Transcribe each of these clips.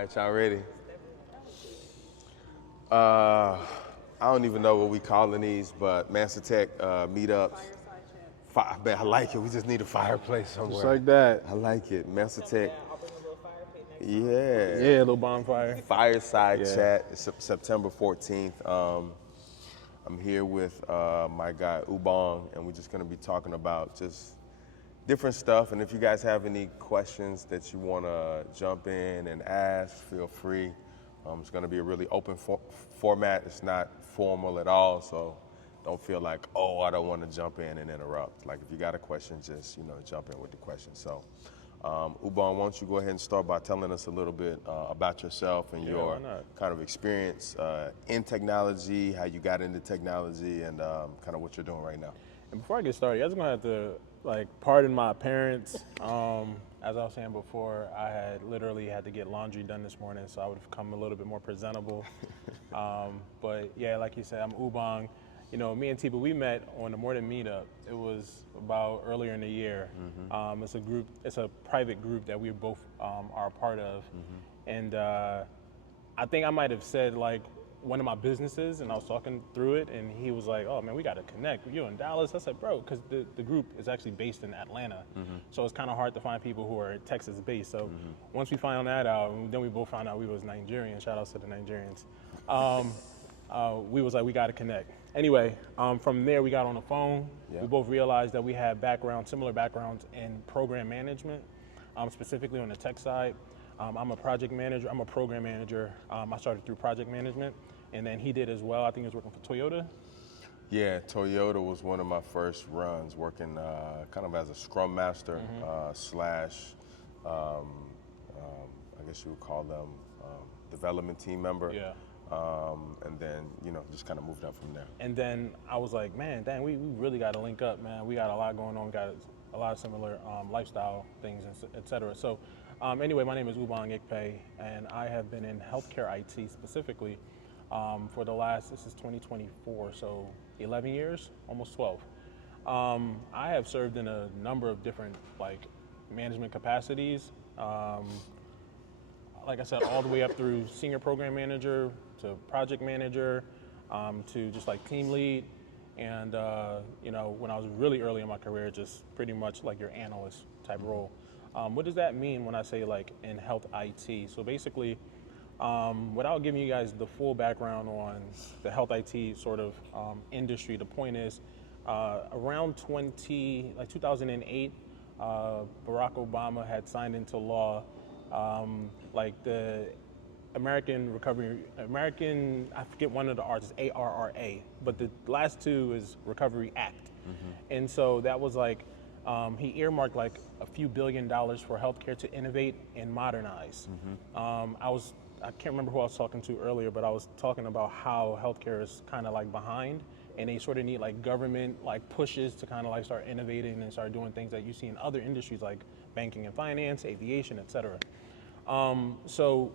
right, y'all ready? Uh, I don't even know what we calling these, but MansaTek meetups. Man, I like it. We just need a fireplace Just somewhere. like that. I like it. MansaTek. Yeah, Yeah. a little bonfire. Fireside Yeah. chat. It's September 14th. I'm here with my guy Ubong, and we're just going to be talking about just different stuff. And if you guys have any questions that you want to jump in and ask, feel free. It's going to be a really open format. It's not formal at all, so don't feel like, oh, I don't want to jump in and interrupt. Like if you got a question, just jump in with the question. So, Ubon, why don't you go ahead and start by telling us a little bit about yourself and your kind of experience in technology, how you got into technology, and kind of what you're doing right now. And before I get started, I just gonna have to pardon my parents. As I was saying before, I had literally had to get laundry done this morning, so I would have come a little bit more presentable. But yeah, like you said, I'm Ubong. You know, me and Tiba, we met on the Morning Meetup. It was about earlier in the year. It's a private group that we both are a part of. And I think I might have said like one of my businesses, and I was talking through it, and he was like, "Oh man, we got to connect. You in Dallas?" I said, "Bro," because the group is actually based in Atlanta, so it's kind of hard to find people who are Texas based. So once we found that out, then we both found out we was Nigerian. Shout out to the Nigerians. We was like, we got to connect. Anyway, from there we got on the phone. Yeah. We both realized that we had similar backgrounds in program management, specifically on the tech side. I'm a project manager. I'm a program manager. I started through project management, and then he did as well. I think he was working for Toyota. Yeah, Toyota was one of my first runs, working kind of as a scrum master slash, I guess you would call them development team member. Yeah. And then, just kind of moved up from there. And then I was like, man, dang, we really got to link up, man. We got a lot going on. We got a lot of similar lifestyle things, et cetera. So anyway, my name is Ubong Ikpe, and I have been in healthcare IT specifically for this is 2024, so 11 years, almost 12. I have served in a number of different management capacities. Like I said, all the way up through senior program manager to project manager to just team lead. And, when I was really early in my career, just pretty much like your analyst type role. What does that mean when I say in health IT? So basically, without giving you guys the full background on the health IT sort of industry, the point is around 2008, Barack Obama had signed into law the I forget one of the R's is ARRA, but the last two is Recovery Act. And so that was he earmarked a few $1 billion for healthcare to innovate and modernize. I can't remember who I was talking to earlier, but I was talking about how healthcare is kind of behind, and they sort of need government pushes to kind of start innovating and start doing things that you see in other industries like banking and finance, aviation, et cetera. So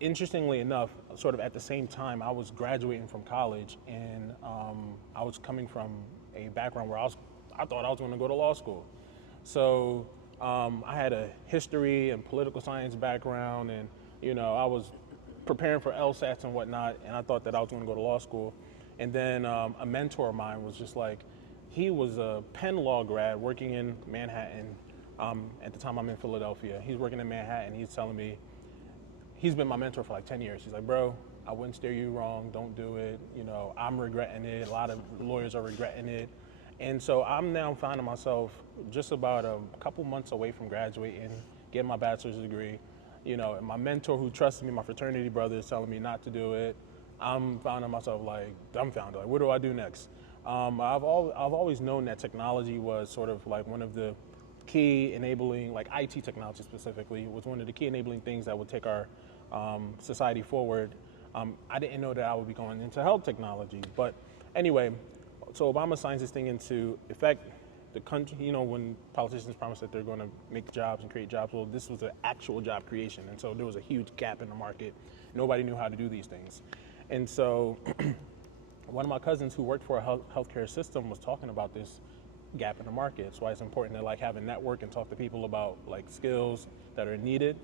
interestingly enough, sort of at the same time, I was graduating from college, and I was coming from a background where I thought I was going to go to law school. So I had a history and political science background, and I was preparing for LSATs and whatnot, and I thought that I was going to go to law school. And then a mentor of mine was just he was a Penn Law grad working in Manhattan. At the time I'm in Philadelphia. He's working in Manhattan. He's telling me, he's been my mentor for 10 years. He's like, bro, I wouldn't steer you wrong. Don't do it. I'm regretting it. A lot of lawyers are regretting it. And so I'm now finding myself just about a couple months away from graduating, getting my bachelor's degree. And my mentor who trusted me, my fraternity brother, is telling me not to do it. I'm finding myself dumbfounded. What do I do next? I've always known that technology was sort of one of the key enabling, IT technology specifically, was one of the key enabling things that would take our society forward. I didn't know that I would be going into health technology. But anyway, so Obama signs this thing into effect. The country, when politicians promise that they're going to make jobs and create jobs, well, this was an actual job creation. And so there was a huge gap in the market. Nobody knew how to do these things. And so one of my cousins who worked for a healthcare system was talking about this gap in the market. That's why it's important to have a network and talk to people about skills that are needed.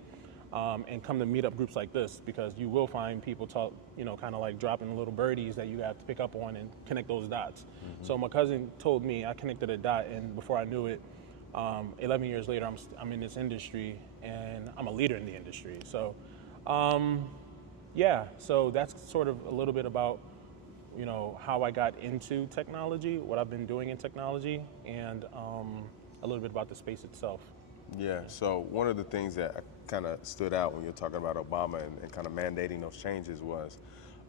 and come to meetup groups like this, because you will find people talk, kind of like dropping little birdies that you have to pick up on and connect those dots. So my cousin told me, I connected a dot, and before I knew it, 11 years later, I'm in this industry, and I'm a leader in the industry. So, so that's sort of a little bit about, how I got into technology, what I've been doing in technology, and a little bit about the space itself. Yeah, so one of the things that kind of stood out when you're talking about Obama and kind of mandating those changes was,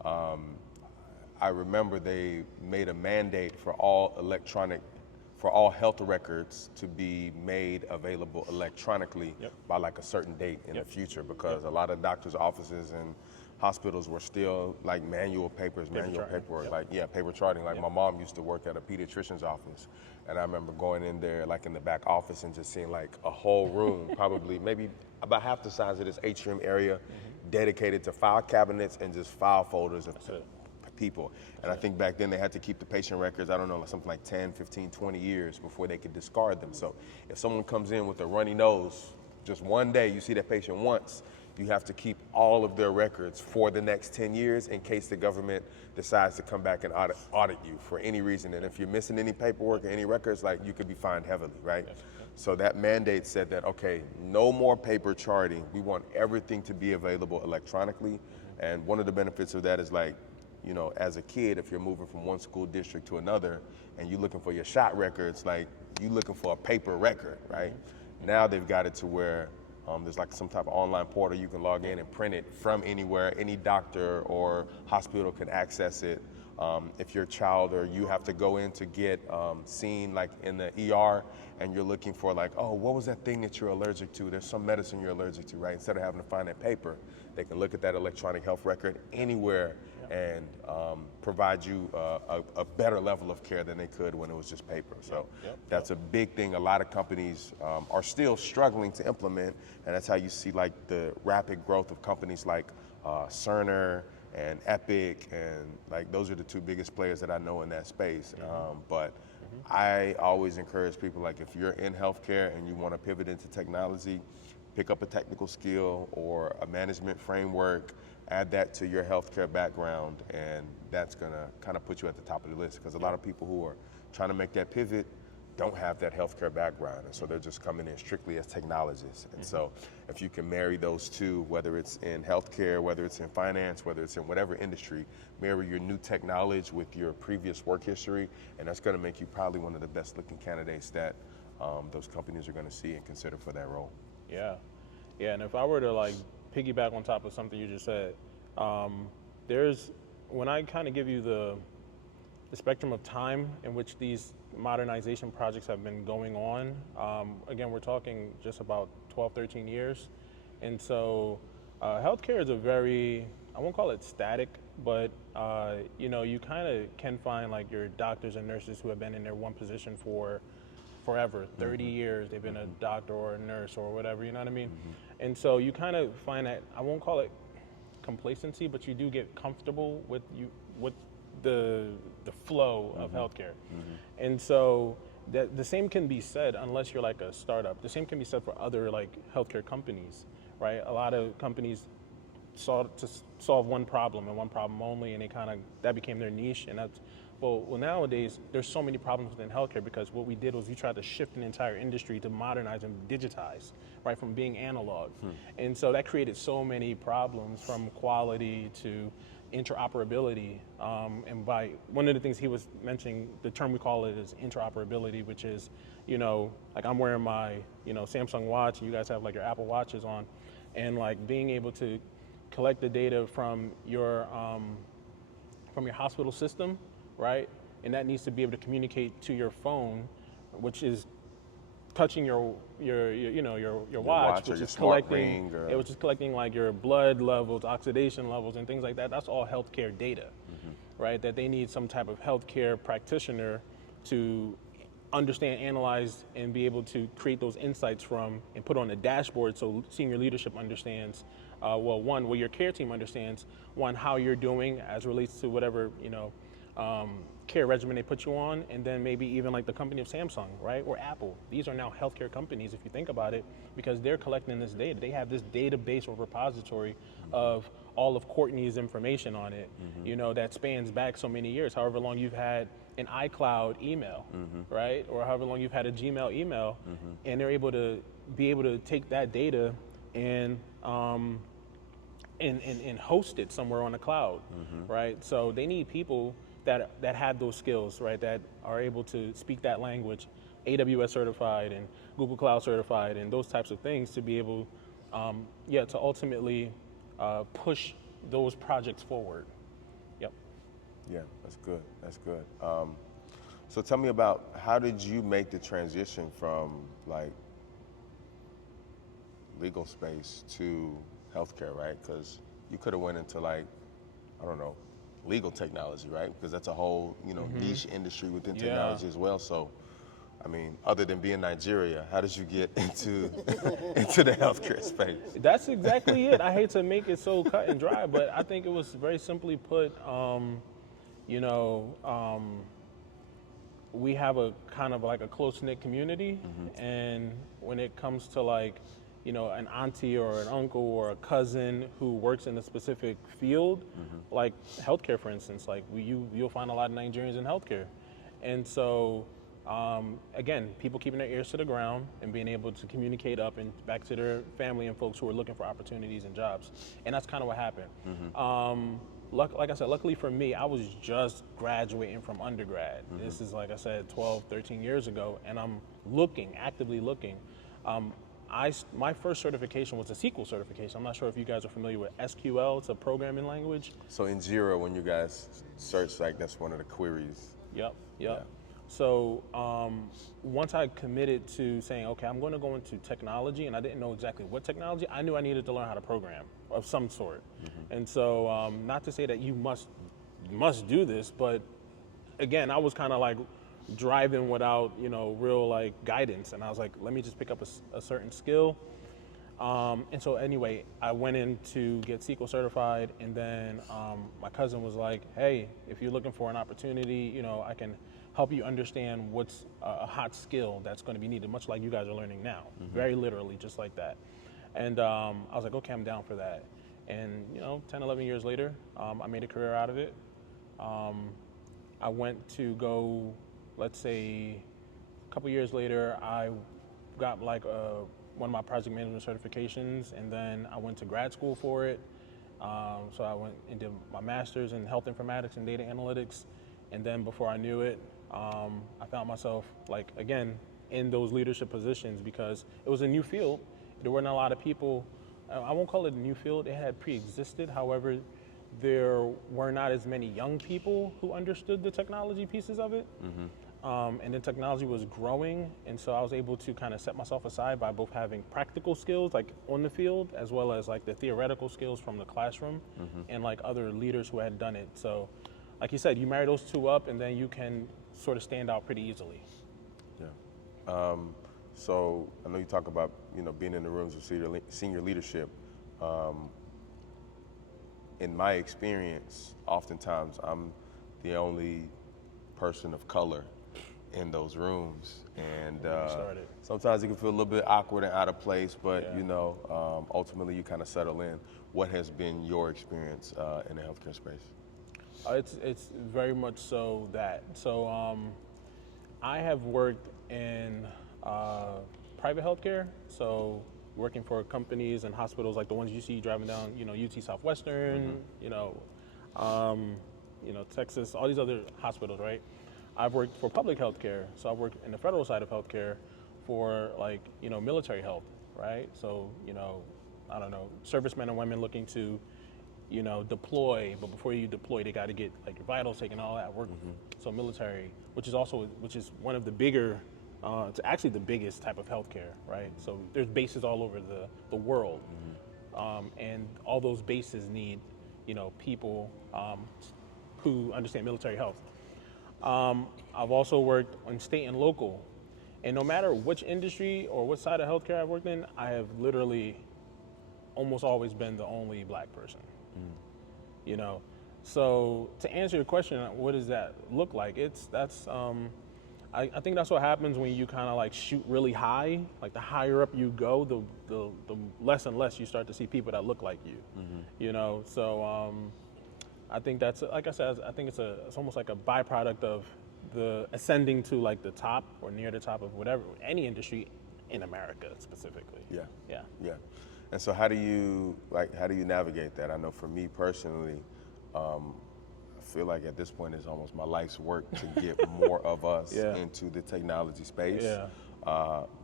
I remember they made a mandate for all health records to be made available electronically by like a certain date in the future, because a lot of doctors' offices and hospitals were still like manual paperwork, paper charting. Like my mom used to work at a pediatrician's office, and I remember going in there like in the back office and just seeing like a whole room, probably maybe about half the size of this atrium area, dedicated to file cabinets and just file folders of people. And I think back then they had to keep the patient records, I don't know, something like 10, 15, 20 years before they could discard them. So if someone comes in with a runny nose, just one day, you see that patient once, you have to keep all of their records for the next 10 years in case the government decides to come back and audit you for any reason. And if you're missing any paperwork or any records, like, you could be fined heavily, right? So that mandate said that, okay, no more paper charting. We want everything to be available electronically. And one of the benefits of that is, like, as a kid, if you're moving from one school district to another and you're looking for your shot records, like, you're looking for a paper record, right? Now they've got it to where there's like some type of online portal you can log in and print it from anywhere. Any doctor or hospital can access it. If your child or you have to go in to get seen like in the ER and you're looking for like, oh, what was that thing that you're allergic to? There's some medicine you're allergic to, right? Instead of having to find that paper, they can look at that electronic health record anywhere and provide you a better level of care than they could when it was just paper. So that's a big thing a lot of companies are still struggling to implement, and that's how you see like the rapid growth of companies like Cerner and Epic, and like those are the two biggest players that I know in that space. But I always encourage people, like, if you're in healthcare and you want to pivot into technology, pick up a technical skill or a management framework, add that to your healthcare background, and that's gonna kind of put you at the top of the list, because a lot of people who are trying to make that pivot don't have that healthcare background, and so they're just coming in strictly as technologists. And so if you can marry those two, whether it's in healthcare, whether it's in finance, whether it's in whatever industry, marry your new tech knowledge with your previous work history, and that's gonna make you probably one of the best looking candidates that those companies are gonna see and consider for that role. Yeah, and if I were to like piggyback on top of something you just said, when I kind of give you the spectrum of time in which these modernization projects have been going on, again, we're talking just about 12, 13 years. And so healthcare is a very, I won't call it static, but you kind of can find like your doctors and nurses who have been in their one position for forever, 30 years, they've been a doctor or a nurse or whatever, you know what I mean? And so you kind of find that, I won't call it complacency, but you do get comfortable with the flow of healthcare. And so the same can be said, unless you're like a startup, the same can be said for other like healthcare companies, right? A lot of companies sought to solve one problem and one problem only, and that became their niche, and that's, well, nowadays, there's so many problems within healthcare, because what we did was we tried to shift an entire industry to modernize and digitize, right, from being analog. And so that created so many problems, from quality to interoperability. And by one of the things he was mentioning, the term we call it is interoperability, which is, like I'm wearing my, Samsung watch, and you guys have like your Apple Watches on, and like being able to collect the data from your hospital system, right? And that needs to be able to communicate to your phone, which is touching your watch, which is collecting like your blood levels, oxidation levels, and things like that. That's all healthcare data, right? That they need some type of healthcare practitioner to understand, analyze, and be able to create those insights from and put on a dashboard, so senior leadership understands, your care team understands, how you're doing as relates to whatever, care regimen they put you on, and then maybe even like the company of Samsung, right, or Apple. These are now healthcare companies, if you think about it, because they're collecting this data. They have this database or repository of all of Courtney's information on it, you know, that spans back so many years, however long you've had an iCloud email, right, or however long you've had a Gmail email, and they're able to take that data and host it somewhere on the cloud, right? So they need people that have those skills, right? That are able to speak that language, AWS certified and Google Cloud certified, and those types of things to be able, to ultimately push those projects forward. Yep. Yeah, that's good. That's good. So tell me about, how did you make the transition from like legal space to healthcare, right? Because you could have went into like, I don't know, legal technology, right? Because that's a whole, you know, niche industry within technology as well. So, I mean, other than being Nigeria, how did you get into into the healthcare space? That's exactly it. I hate to make it so cut and dry, but I think it was very simply put, we have a kind of like a close-knit community, and when it comes to like, you know, an auntie or an uncle or a cousin who works in a specific field, like healthcare, for instance, like you'll find a lot of Nigerians in healthcare. And so, again, people keeping their ears to the ground and being able to communicate up and back to their family and folks who are looking for opportunities and jobs. And that's kind of what happened. Like I said, luckily for me, I was just graduating from undergrad. This is, like I said, 12, 13 years ago, and I'm actively looking. My first certification was a SQL certification. I'm not sure if you guys are familiar with SQL. It's a programming language. So in Jira, when you guys search, like that's one of the queries. Yep. Yeah. So once I committed to saying, okay, I'm going to go into technology, and I didn't know exactly what technology, I knew I needed to learn how to program of some sort. And so not to say that you must do this, but again, I was kind of like driving without, you know, real like guidance, and I was like, let me just pick up a certain skill. And so anyway, I went in to get SQL certified, and then my cousin was like, hey, if you're looking for an opportunity, you know, I can help you understand what's a hot skill that's going to be needed, much like you guys are learning now, very literally, just like that. And I was like, okay, I'm down for that. And, you know, 10, 11 years later, I made a career out of it. I went to go, let's say, a couple years later, I got like one of my project management certifications, and then I went to grad school for it. So I went and did my master's in health informatics and data analytics. And then before I knew it, I found myself, like, again, in those leadership positions because it was a new field. There weren't a lot of people, I won't call it a new field, it had pre-existed. However, there were not as many young people who understood the technology pieces of it. And then technology was growing, and so I was able to kind of set myself aside by both having practical skills, like on the field, as well as like the theoretical skills from the classroom, and like other leaders who had done it. So, like you said, you marry those two up, and then you can sort of stand out pretty easily. Yeah. So I know you talk about, you know, being in the rooms of senior leadership. In my experience, oftentimes I'm the only person of color in those rooms, and sometimes it can feel a little bit awkward and out of place, but you know, ultimately you kind of settle in. What has been your experience in the healthcare space? It's very much so that. So I have worked in private healthcare, so working for companies and hospitals like the ones you see driving down, you know, UT Southwestern, you know, Texas, all these other hospitals, right? I've worked for public healthcare, so I've worked in the federal side of healthcare for, like, you know, military health, right? So, you know, I don't know, servicemen and women looking to, you know, deploy, but before you deploy, they got to get like your vitals taken, all that work. So military, which is one of the bigger, it's actually the biggest type of healthcare, right? So there's bases all over the world, and all those bases need, you know, people who understand military health. I've also worked on state and local, and no matter which industry or what side of healthcare I've worked in, I have literally almost always been the only black person. You know, So to answer your question, what does that look like? I think that's what happens when you kind of like shoot really high. Like the higher up you go, the less and less you start to see people that look like you. You know, so I think that's, like I said, I think it's almost like a byproduct of the ascending to like the top or near the top of whatever, any industry in America specifically. Yeah. Yeah. Yeah. And so how do you navigate that? I know for me personally, I feel like at this point it's almost my life's work to get more of us Yeah. into the technology space. Yeah.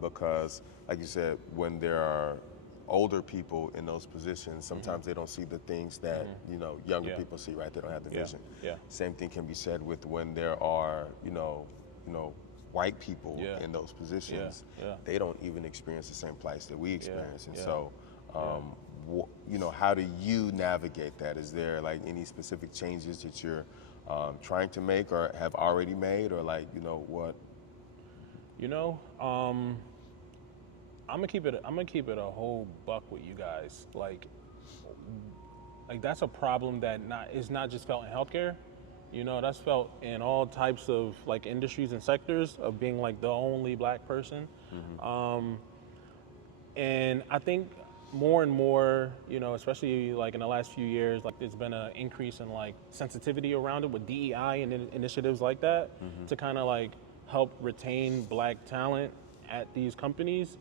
Because like you said, when there are older people in those positions, sometimes they don't see the things that, you know, younger Yeah. people see, right? They don't have the Yeah. vision. Yeah. Same thing can be said with when there are, white people Yeah. in those positions. Yeah. They don't even experience the same plights that we experience. And Yeah. so, how do you navigate that? Is there like any specific changes that you're trying to make or have already made, or like, what? I'm gonna keep it a whole buck with you guys. Like that's a problem that is not just felt in healthcare. You know, that's felt in all types of like industries and sectors of being like the only black person. And I think more and more, especially like in the last few years, like there's been an increase in like sensitivity around it with DEI and initiatives like that to kind of like help retain black talent at these companies.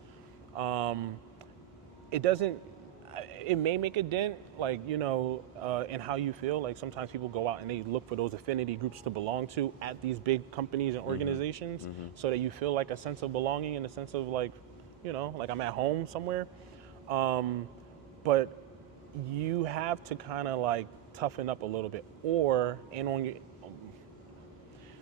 It may make a dent, like, in how you feel. Like sometimes people go out and they look for those affinity groups to belong to at these big companies and organizations so that you feel like a sense of belonging and a sense of like, like I'm at home somewhere. But you have to kind of like toughen up a little bit,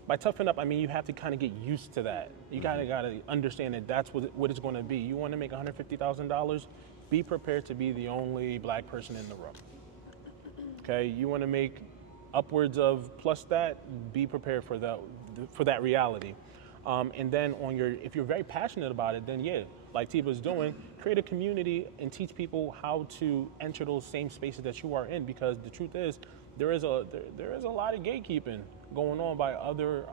by toughen up, I mean you have to kind of get used to that. You gotta understand that that's what it's going to be. You want to make $150,000, be prepared to be the only black person in the room. Okay, you want to make upwards of plus that, be prepared for that reality. And then if you're very passionate about it, then yeah, like Tiba's doing, create a community and teach people how to enter those same spaces that you are in. Because the truth is, there is a lot of gatekeeping going on by other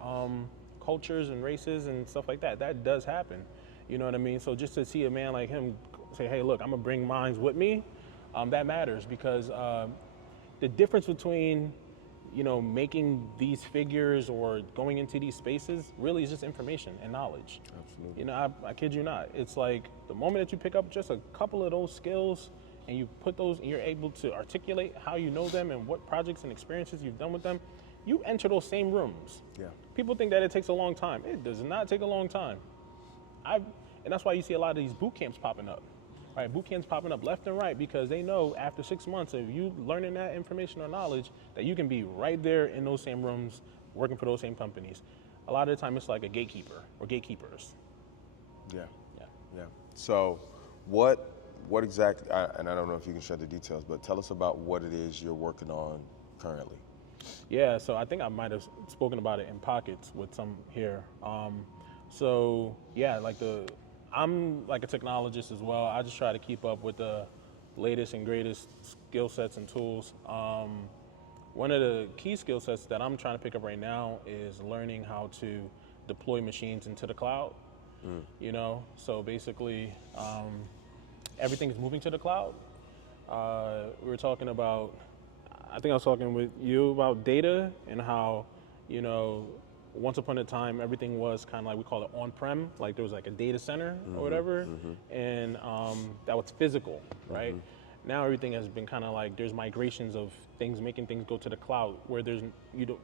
cultures and races and stuff like that. That does happen. You know what I mean? So just to see a man like him say, hey, look, I'm gonna bring mines with me, that matters, because the difference between making these figures or going into these spaces really is just information and knowledge. Absolutely. I kid you not. It's like the moment that you pick up just a couple of those skills and you put those, and you're able to articulate how you know them and what projects and experiences you've done with them, you enter those same rooms. Yeah. People think that it takes a long time. It does not take a long time. And that's why you see a lot of these boot camps popping up. Right, boot camps popping up left and right because they know after 6 months of you learning that information or knowledge that you can be right there in those same rooms working for those same companies. A lot of the time it's like a gatekeeper or gatekeepers. Yeah. So what exactly, and I don't know if you can share the details, but tell us about what it is you're working on currently. Yeah, so I think I might have spoken about it in pockets with some here. I'm like a technologist as well. I just try to keep up with the latest and greatest skill sets and tools. One of the key skill sets that I'm trying to pick up right now is learning how to deploy machines into the cloud. So basically everything is moving to the cloud. We were talking about, I think I was talking with you about data and how, once upon a time, everything was kind of like, we call it on-prem, like there was like a data center or whatever, and that was physical, right? Now everything has been kind of like, there's migrations of things, making things go to the cloud, where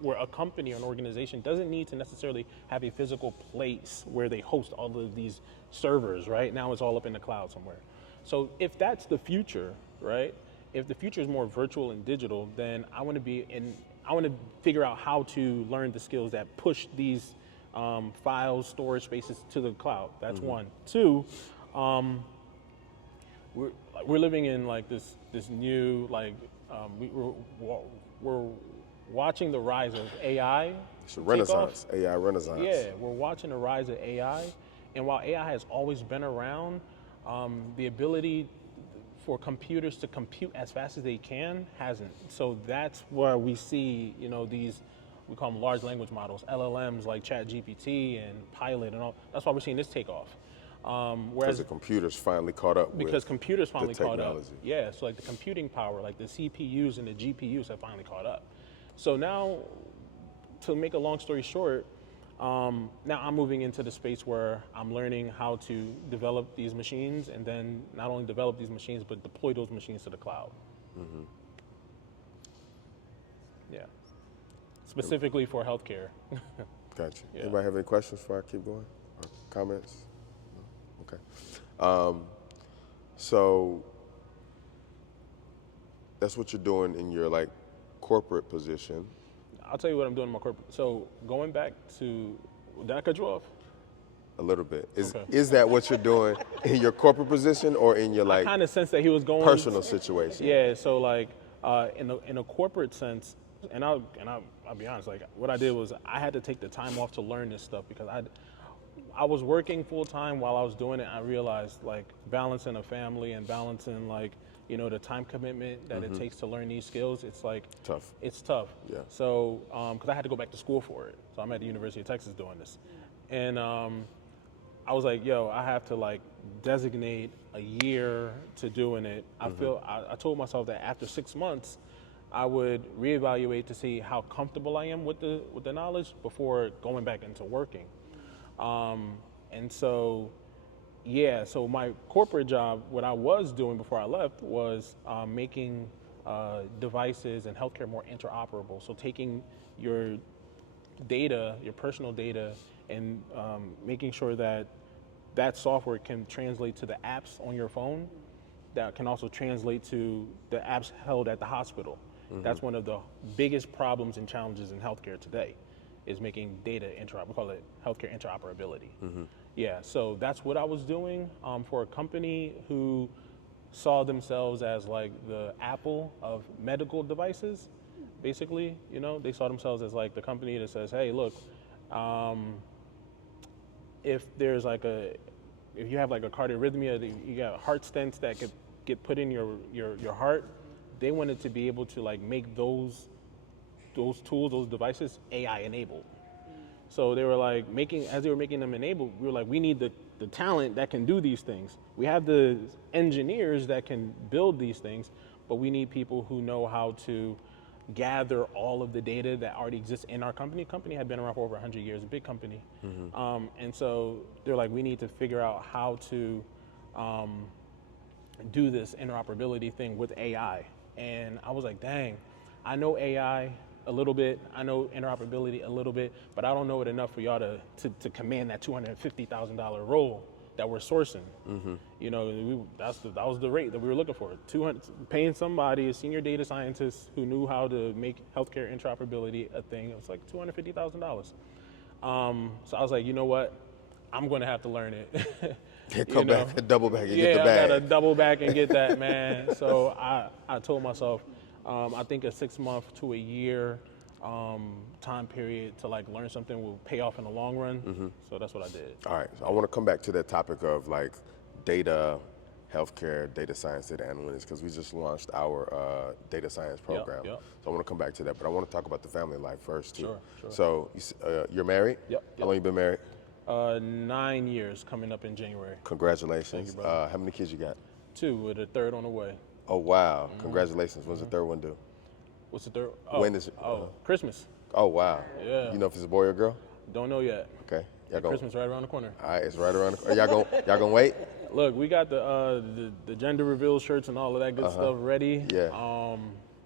where a company or an organization doesn't need to necessarily have a physical place where they host all of these servers, right? Now it's all up in the cloud somewhere. So if that's the future, right? If the future is more virtual and digital, then I want to figure out how to learn the skills that push these files, storage spaces to the cloud. That's one. Two, we're living in like this new like we're watching the rise of AI. It's a renaissance, AI renaissance. Yeah, we're watching the rise of AI, and while AI has always been around, the ability for computers to compute as fast as they can hasn't. So that's where we see, these, we call them large language models, LLMs like ChatGPT and Pilot and all. That's why we're seeing this take off. Because Whereas the computers finally caught up because computers finally the caught up. technology. Yeah, so like the computing power, like the CPUs and the GPUs have finally caught up. So now, to make a long story short, now I'm moving into the space where I'm learning how to develop these machines, and then not only develop these machines, but deploy those machines to the cloud. Mm-hmm. Yeah. Specifically for healthcare. Gotcha. Yeah. Anybody have any questions before I keep going? Or comments? No? Okay. So that's what you're doing in your like corporate position. I'll tell you what I'm doing in my corporate. So going back to, did I cut you off? A little bit. Okay. Is that what you're doing in your corporate position or in your like I kind of sense that he was going personal situation? Yeah. So like in a corporate sense, and I'll be honest. Like what I did was I had to take the time off to learn this stuff because I was working full time while I was doing it. I realized like balancing a family and balancing like the time commitment that it takes to learn these skills. It's like Tough. It's tough. Yeah. So because I had to go back to school for it, so I'm at the University of Texas doing this, and I was like, yo, I have to like designate a year to doing it. I told myself that after 6 months, I would reevaluate to see how comfortable I am with the knowledge before going back into working. And so, yeah, so my corporate job, what I was doing before I left was making devices and healthcare more interoperable. So taking your data, your personal data, and making sure that software can translate to the apps on your phone that can also translate to the apps held at the hospital. That's one of the biggest problems and challenges in healthcare today, is making data interoperable. We call it healthcare interoperability. Yeah, so that's what I was doing for a company who saw themselves as like the Apple of medical devices, basically. They saw themselves as like the company that says, hey, look, if there's like if you have like a cardiorrhythmia, you got heart stents that could get put in your heart. They wanted to be able to like make those tools, those devices AI enabled. So they were like as they were making them enabled, we were like, we need the talent that can do these things. We have the engineers that can build these things, but we need people who know how to gather all of the data that already exists in our company. The company had been around for over 100 years, a big company. And so they're like, we need to figure out how to do this interoperability thing with AI. And I was like, dang, I know AI a little bit, I know interoperability a little bit, but I don't know it enough for y'all to command that $250,000 role that we're sourcing. That was the rate that we were looking for. Paying somebody, a senior data scientist who knew how to make healthcare interoperability a thing. It was like $250,000. So I was like, you know what? I'm going to have to learn it. Come back and double back and get the bag. I got to double back and get that, man. So I told myself, I think a 6 month to a year time period to like learn something will pay off in the long run. So that's what I did. All right, so I want to come back to that topic of like data, healthcare, data science, data analytics, because we just launched our data science program. Yep. So I want to come back to that, but I want to talk about the family life first too. Sure. So you're married? Yep. How long you been married? 9 years coming up in January. Congratulations. Thank you, brother. How many kids you got? 2 with a third on the way. Oh, wow. Congratulations. When's the third one due? What's the third? When is it? Christmas. Oh, wow. Yeah. You know if it's a boy or girl? Don't know yet. Okay. Y'all gonna, Christmas right around the corner. all right, it's right around the corner. Y'all gonna wait? Look, we got the gender reveal shirts and all of that good stuff ready. Yeah.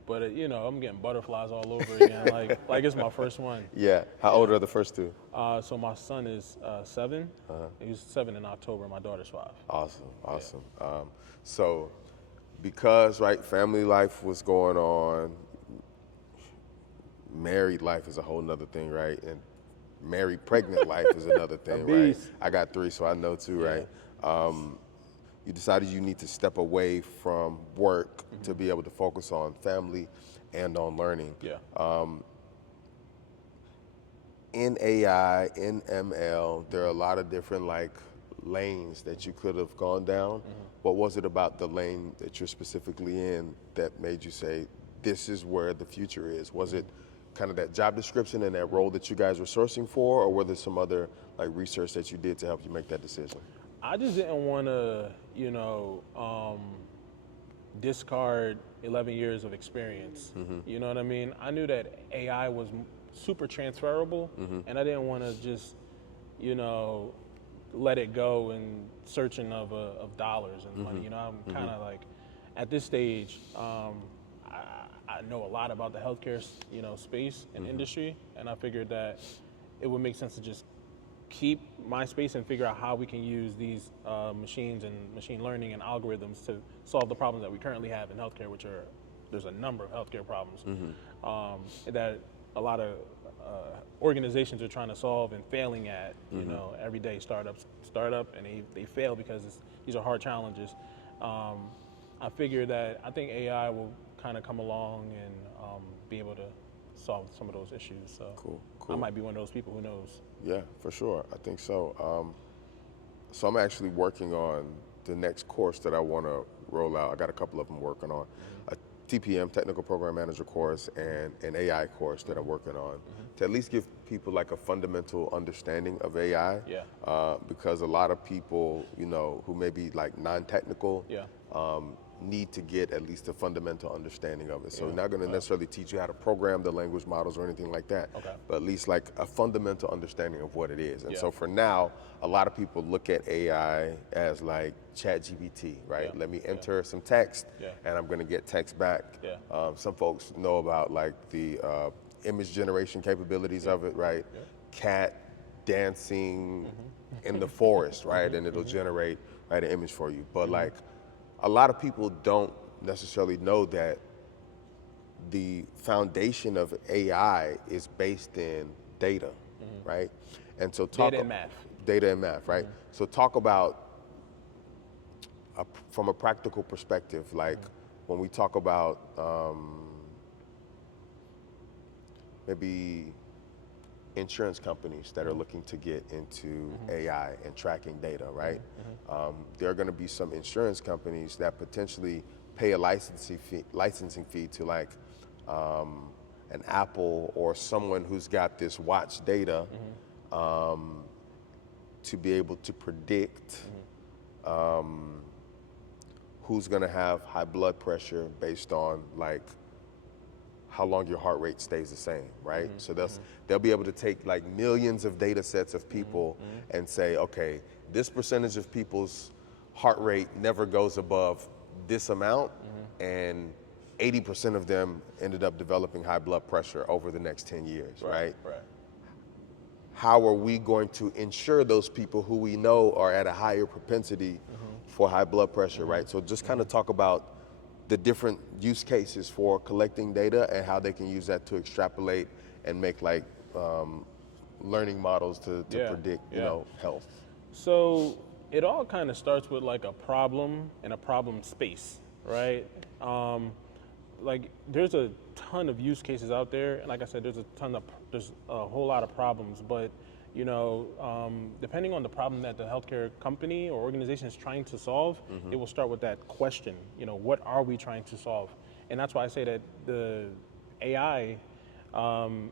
But I'm getting butterflies all over again. like it's my first one. Yeah. How old are the first two? So my son is 7. He was 7 in October. My daughter's 5. Awesome. So because, right, family life was going on, married life is a whole nother thing, right? And married pregnant life is another thing, right? I got 3, so I know too, right? You decided you need to step away from work to be able to focus on family and on learning. Yeah. In AI, in ML, there are a lot of different like lanes that you could have gone down. What was it about the lane that you're specifically in that made you say, this is where the future is? Was it kind of that job description and that role that you guys were sourcing for, or were there some other like research that you did to help you make that decision? I just didn't want to, discard 11 years of experience. You know what I mean? I knew that AI was super transferable, and I didn't want to just, let it go in searching of dollars and money. I'm kind of like, at this stage, I know a lot about the healthcare, space and industry, and I figured that it would make sense to just keep my space and figure out how we can use these machines and machine learning and algorithms to solve the problems that we currently have in healthcare, there's a number of healthcare problems that a lot of organizations are trying to solve and failing at, every day. Startup, and they fail because these are hard challenges. I think AI will kind of come along and be able to solve some of those issues. So Cool. I might be one of those people, who knows? Yeah, for sure. I think so. So I'm actually working on the next course that I want to roll out. I got a couple of them working on. A TPM, Technical Program Manager course, and an AI course that I'm working on to at least give people like a fundamental understanding of AI. Because a lot of people, who may be like non-technical, need to get at least a fundamental understanding of it. So we're not going to necessarily teach you how to program the language models or anything like that, but at least like a fundamental understanding of what it is. And so for now, a lot of people look at AI as like ChatGPT, right? Let me enter some text and I'm going to get text back. Some folks know about like the image generation capabilities of it, right? Cat dancing in the forest, right? And it'll generate an image for you. But like, a lot of people don't necessarily know that the foundation of AI is based in data, right? And so Data and math. Data and math, right? So talk about, from a practical perspective, like when we talk about maybe insurance companies that are looking to get into AI and tracking data, right? There are going to be some insurance companies that potentially pay a licensing fee to like an Apple or someone who's got this watch data to be able to predict who's going to have high blood pressure based on like how long your heart rate stays the same, right? So they'll be able to take like millions of data sets of people and say, okay, this percentage of people's heart rate never goes above this amount, and 80% of them ended up developing high blood pressure over the next 10 years, right? How are we going to ensure those people who we know are at a higher propensity for high blood pressure, right? So just kind of talk about the different use cases for collecting data and how they can use that to extrapolate and make like learning models to predict, health. So it all kind of starts with like a problem and a problem space, right? Like there's a ton of use cases out there, and like I said, there's a whole lot of problems, but depending on the problem that the healthcare company or organization is trying to solve, it will start with that question, what are we trying to solve? And that's why I say that the AI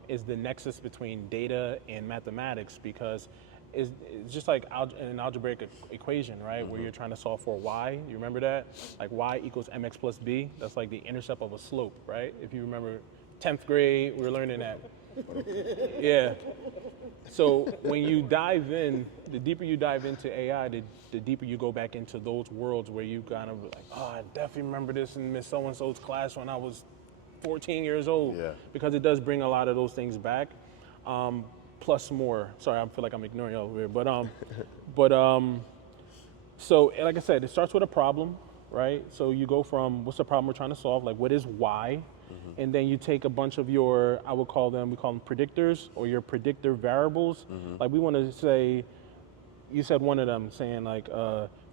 is the nexus between data and mathematics, because it's just like an algebraic equation, right? Where you're trying to solve for y. You remember that? Like y equals mx plus b. That's like the intercept of a slope, right? If you remember 10th grade, we were learning that. Yeah. So when you dive in, the deeper you dive into AI, the deeper you go back into those worlds where you kind of like, I definitely remember this in Miss So-and-so's class when I was 14 years old. Because it does bring a lot of those things back. Plus more. Sorry, I feel like I'm ignoring you over here. So like I said, it starts with a problem, right? So you go from what's the problem we're trying to solve, like what is why? And then you take a bunch of we call them predictors or your predictor variables. Like we want to say, you said one of them saying like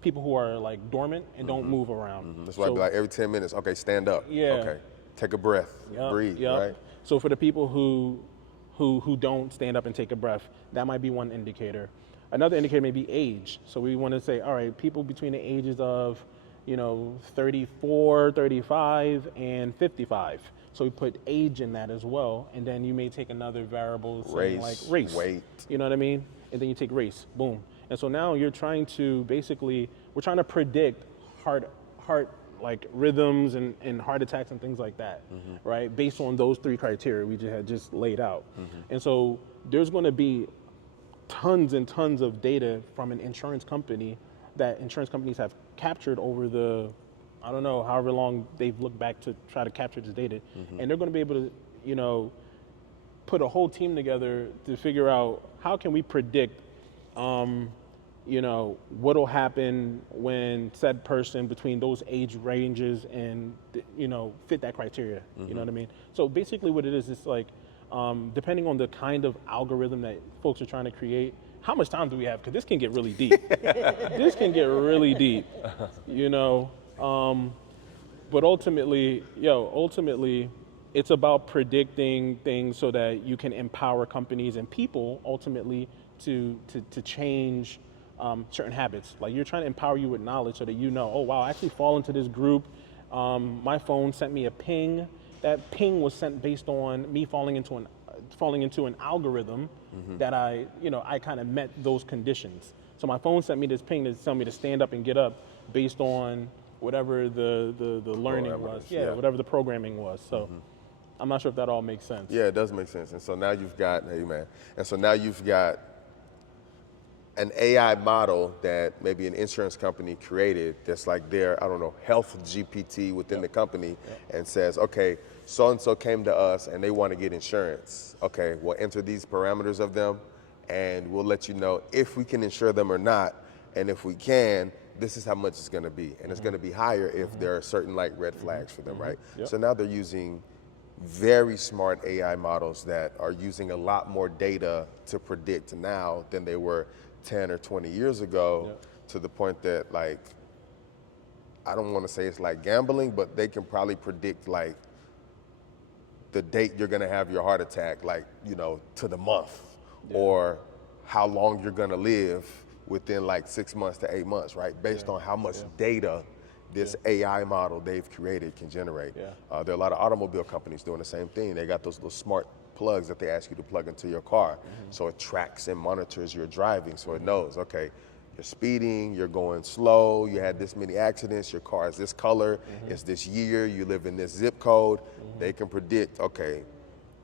people who are like dormant and don't move around. That's why I'd be like every 10 minutes, okay, stand up. Okay, take a breath, breathe, right? So for the people who don't stand up and take a breath, that might be one indicator. Another indicator may be age. So we want to say, all right, people between the ages of, 34, 35, and 55. So we put age in that as well. And then you may take another variable saying like race. Weight. You know what I mean? And then you take race, boom. And so now you're trying to we're trying to predict heart like rhythms and heart attacks and things like that, right? Based on those 3 criteria we had just laid out. And so there's going to be tons and tons of data from an insurance company that insurance companies have captured over the, I don't know, however long they've looked back to try to capture this data. And they're going to be able to, put a whole team together to figure out how can we predict, what'll happen when said person between those age ranges and, fit that criteria. You know what I mean? So basically what it is, it's like, depending on the kind of algorithm that folks are trying to create, how much time do we have? Because this can get really deep. This can get really deep, but ultimately, it's about predicting things so that you can empower companies and people ultimately to change certain habits. Like you're trying to empower you with knowledge so that oh wow, I actually fall into this group. My phone sent me a ping. That ping was sent based on me falling into an algorithm that I kind of met those conditions. So my phone sent me this ping to tell me to stand up and get up based on whatever the learning was. Yeah, whatever the programming was. So I'm not sure if that all makes sense. Yeah, it does make sense. And so now you've got, an AI model that maybe an insurance company created that's like their, health GPT within the company and says, okay, so-and-so came to us and they want to get insurance. Okay, we'll enter these parameters of them and we'll let you know if we can insure them or not. And if we can, this is how much it's going to be. And it's going to be higher if there are certain like red flags for them, right? Yep. So now they're using very smart AI models that are using a lot more data to predict now than they were 10 or 20 years ago, to the point that like, I don't want to say it's like gambling, but they can probably predict like the date you're going to have your heart attack, like, to the month, or how long you're going to live within like 6 months to 8 months, right? Based on how much data this AI model they've created can generate. There are a lot of automobile companies doing the same thing. They got those little smart plugs that they ask you to plug into your car. So it tracks and monitors your driving. So it knows, okay, you're speeding, you're going slow, you had this many accidents, your car is this color, it's this year, you live in this zip code. They can predict, okay,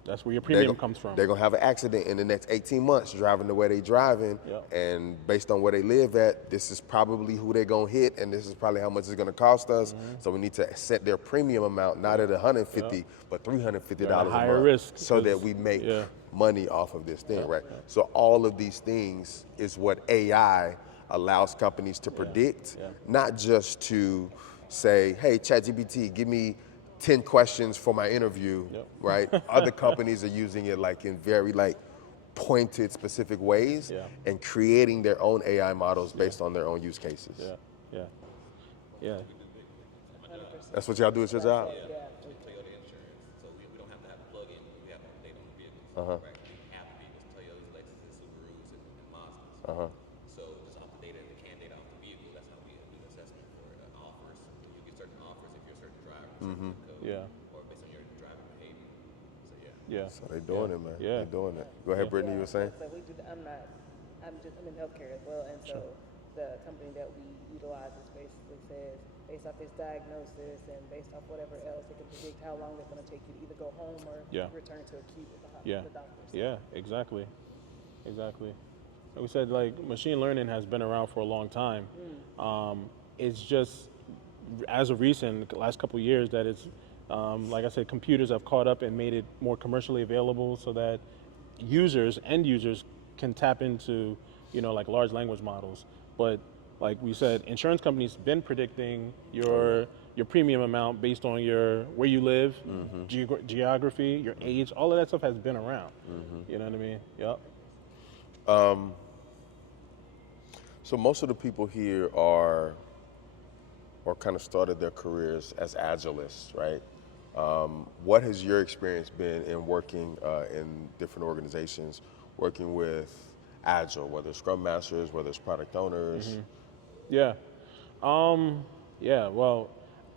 that's where your premium comes from. They're gonna have an accident in the next 18 months driving the way they driving, and based on where they live at, this is probably who they're gonna hit, and this is probably how much it's gonna cost us. So we need to set their premium amount not at $150, but $350 a higher month, risk, so that we make money off of this thing, right? So all of these things is what AI allows companies to predict, not just to say, hey, ChatGPT, give me 10 questions for my interview, right? Other companies are using it like in very like pointed, specific ways and creating their own AI models based on their own use cases. Yeah. That's what y'all do at your job? Toyota insurance, so we don't have to have a plug-in. We have to update on the vehicle. Right? We have to be with Toyotas, Lexus, Subarus, and Mazdas. So just off the data, the CAN data off the vehicle, that's how we do the assessment for offers. You get certain offers if you're a certain driver, certain code, or based on your driving behavior. So So they doing it, man. Yeah. They doing it. Go ahead, Brittany, you were saying? So we do. I'm in healthcare as well, and so the company that we utilize is basically says based off this diagnosis and based off whatever else, it can predict how long it's going to take you to either go home or return to acute with the doctors. Yeah, exactly. Like we said, like machine learning has been around for a long time. It's just as of recent, the last couple of years, that it's like I said, computers have caught up and made it more commercially available so that end users can tap into, like large language models. But like we said, insurance companies been predicting your premium amount based on where you live, geography, your age, all of that stuff has been around. You know what I mean? Yep. So most of the people here are kind of started their careers as agilists, right? What has your experience been in working in different organizations, working with Agile, whether it's Scrum Masters, whether it's product owners? Yeah. Yeah, well,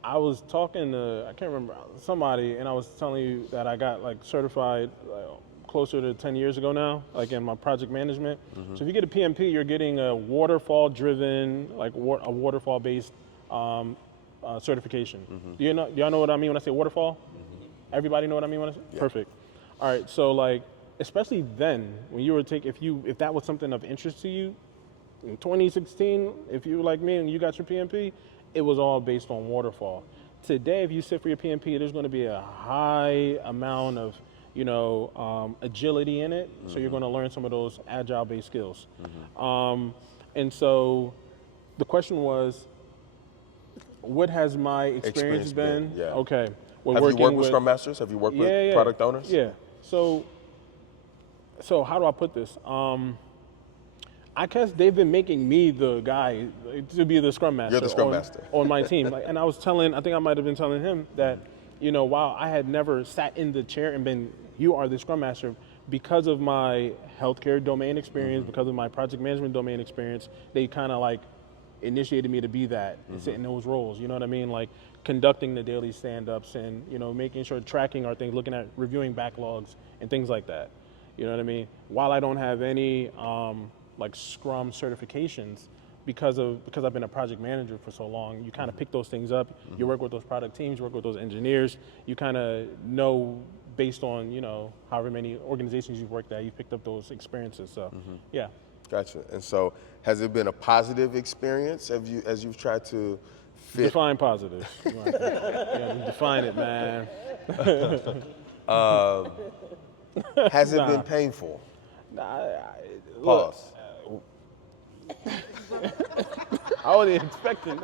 I was talking to, I can't remember, somebody, and I was telling you that I got like certified closer to 10 years ago now, like in my project management. So if you get a PMP, you're getting a waterfall driven, like a waterfall based certification. Do y'all know what I mean when I say waterfall? Everybody know what I mean when I say? Yeah. Perfect. All right, so like, especially then, when you were if that was something of interest to you, in 2016, if you were like me and you got your PMP, it was all based on waterfall. Today, if you sit for your PMP, there's going to be a high amount of, agility in it. So you're going to learn some of those agile-based skills. And so the question was, what has my experience been? Yeah. Okay. Have you worked with Scrum Masters? Have you worked with product owners? Yeah. So how do I put this? I guess they've been making me the guy to be the Scrum Master. You're the Scrum Master. On my team. And I think I might have been telling him that, while I had never sat in the chair and been, you are the Scrum Master, because of my healthcare domain experience, because of my project management domain experience, they kind of like initiated me to be that and sit in those roles. You know what I mean? Like conducting the daily stand-ups and, making sure tracking our things, looking at reviewing backlogs and things like that. You know what I mean? While I don't have any like Scrum certifications, because I've been a project manager for so long, you kind of pick those things up. You work with those product teams, you work with those engineers. You kind of know based on however many organizations you've worked at, you picked up those experiences. So yeah. Gotcha. And so, has it been a positive experience as you've tried to fit? Define positive. Yeah, define it, man. Has it been painful? Pause. Pause. I wasn't expecting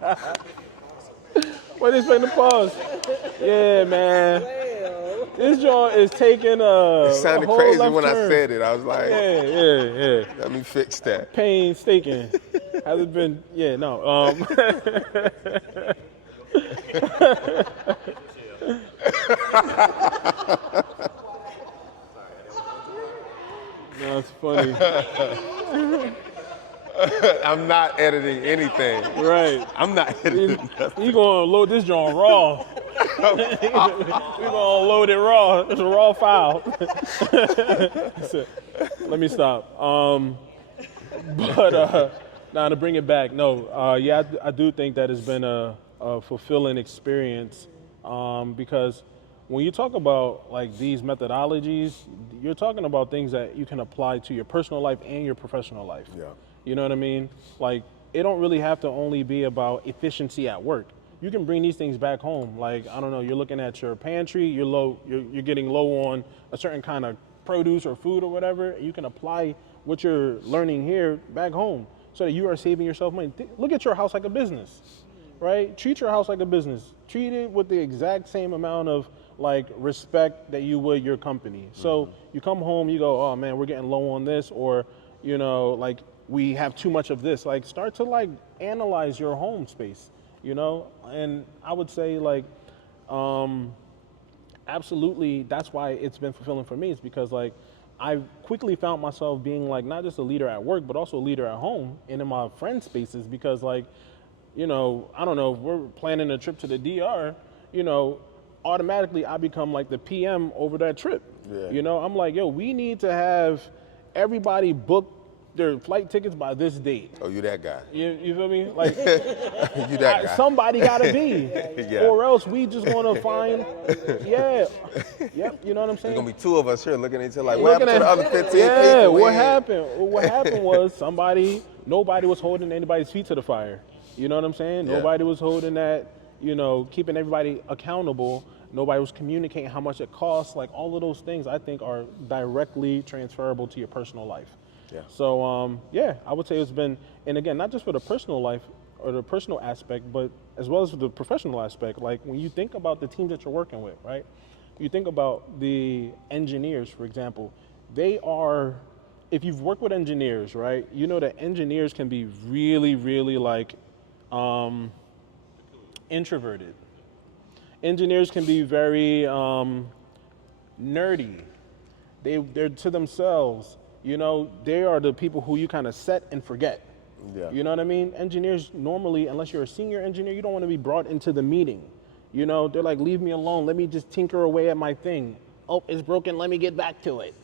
that. Wasn't expecting to pause. Yeah, man. This joint is taking It sounded whole crazy left when turn. I said it. I was like, Yeah. let me fix that. Painstaking. Has it been? Yeah, no. No, it's funny. I'm not editing anything. Right. I'm not editing nothing. You gonna load this joint raw. We gonna load it raw. It's a raw file. Let me stop. Now to bring it back, I do think that it's been a fulfilling experience because when you talk about like these methodologies, you're talking about things that you can apply to your personal life and your professional life. Yeah. You know what I mean? Like it don't really have to only be about efficiency at work. You can bring these things back home. Like, I don't know, you're looking at your pantry, you're getting low on a certain kind of produce or food or whatever. You can apply what you're learning here back home so that you are saving yourself money. Look at your house like a business, right? Treat your house like a business. Treat it with the exact same amount of like respect that you would your company. So you come home, you go, oh man, we're getting low on this, or, like we have too much of this. Like start to like analyze your home space, and I would say like, absolutely, that's why it's been fulfilling for me. It's because like, I quickly found myself being like, not just a leader at work, but also a leader at home and in my friend spaces because like, I don't know, if we're planning a trip to the DR, automatically I become like the PM over that trip. Yeah. I'm like, yo, we need to have everybody book their flight tickets by this date. Oh, you that guy. You feel me? Like You that guy. somebody gotta be. Yeah. Or else we just gonna find yep, you know what I'm saying? There's gonna be two of us here looking at each other like, what happened to the other 15 people? Yeah, what happened? What happened was nobody was holding anybody's feet to the fire. You know what I'm saying? Yeah. Nobody was holding that, keeping everybody accountable. Nobody was communicating how much it costs. Like all of those things I think are directly transferable to your personal life. Yeah. So, I would say it's been, and again, not just for the personal life or the personal aspect, but as well as for the professional aspect. Like when you think about the teams that you're working with, right? You think about the engineers, for example, if you've worked with engineers, right, you know that engineers can be really, really like introverted. Engineers can be very nerdy. They're to themselves. You know, they are the people who you kind of set and forget. Yeah. You know what I mean? Engineers normally, unless you're a senior engineer, you don't want to be brought into the meeting. You know, they're like, leave me alone. Let me just tinker away at my thing. Oh, it's broken. Let me get back to it.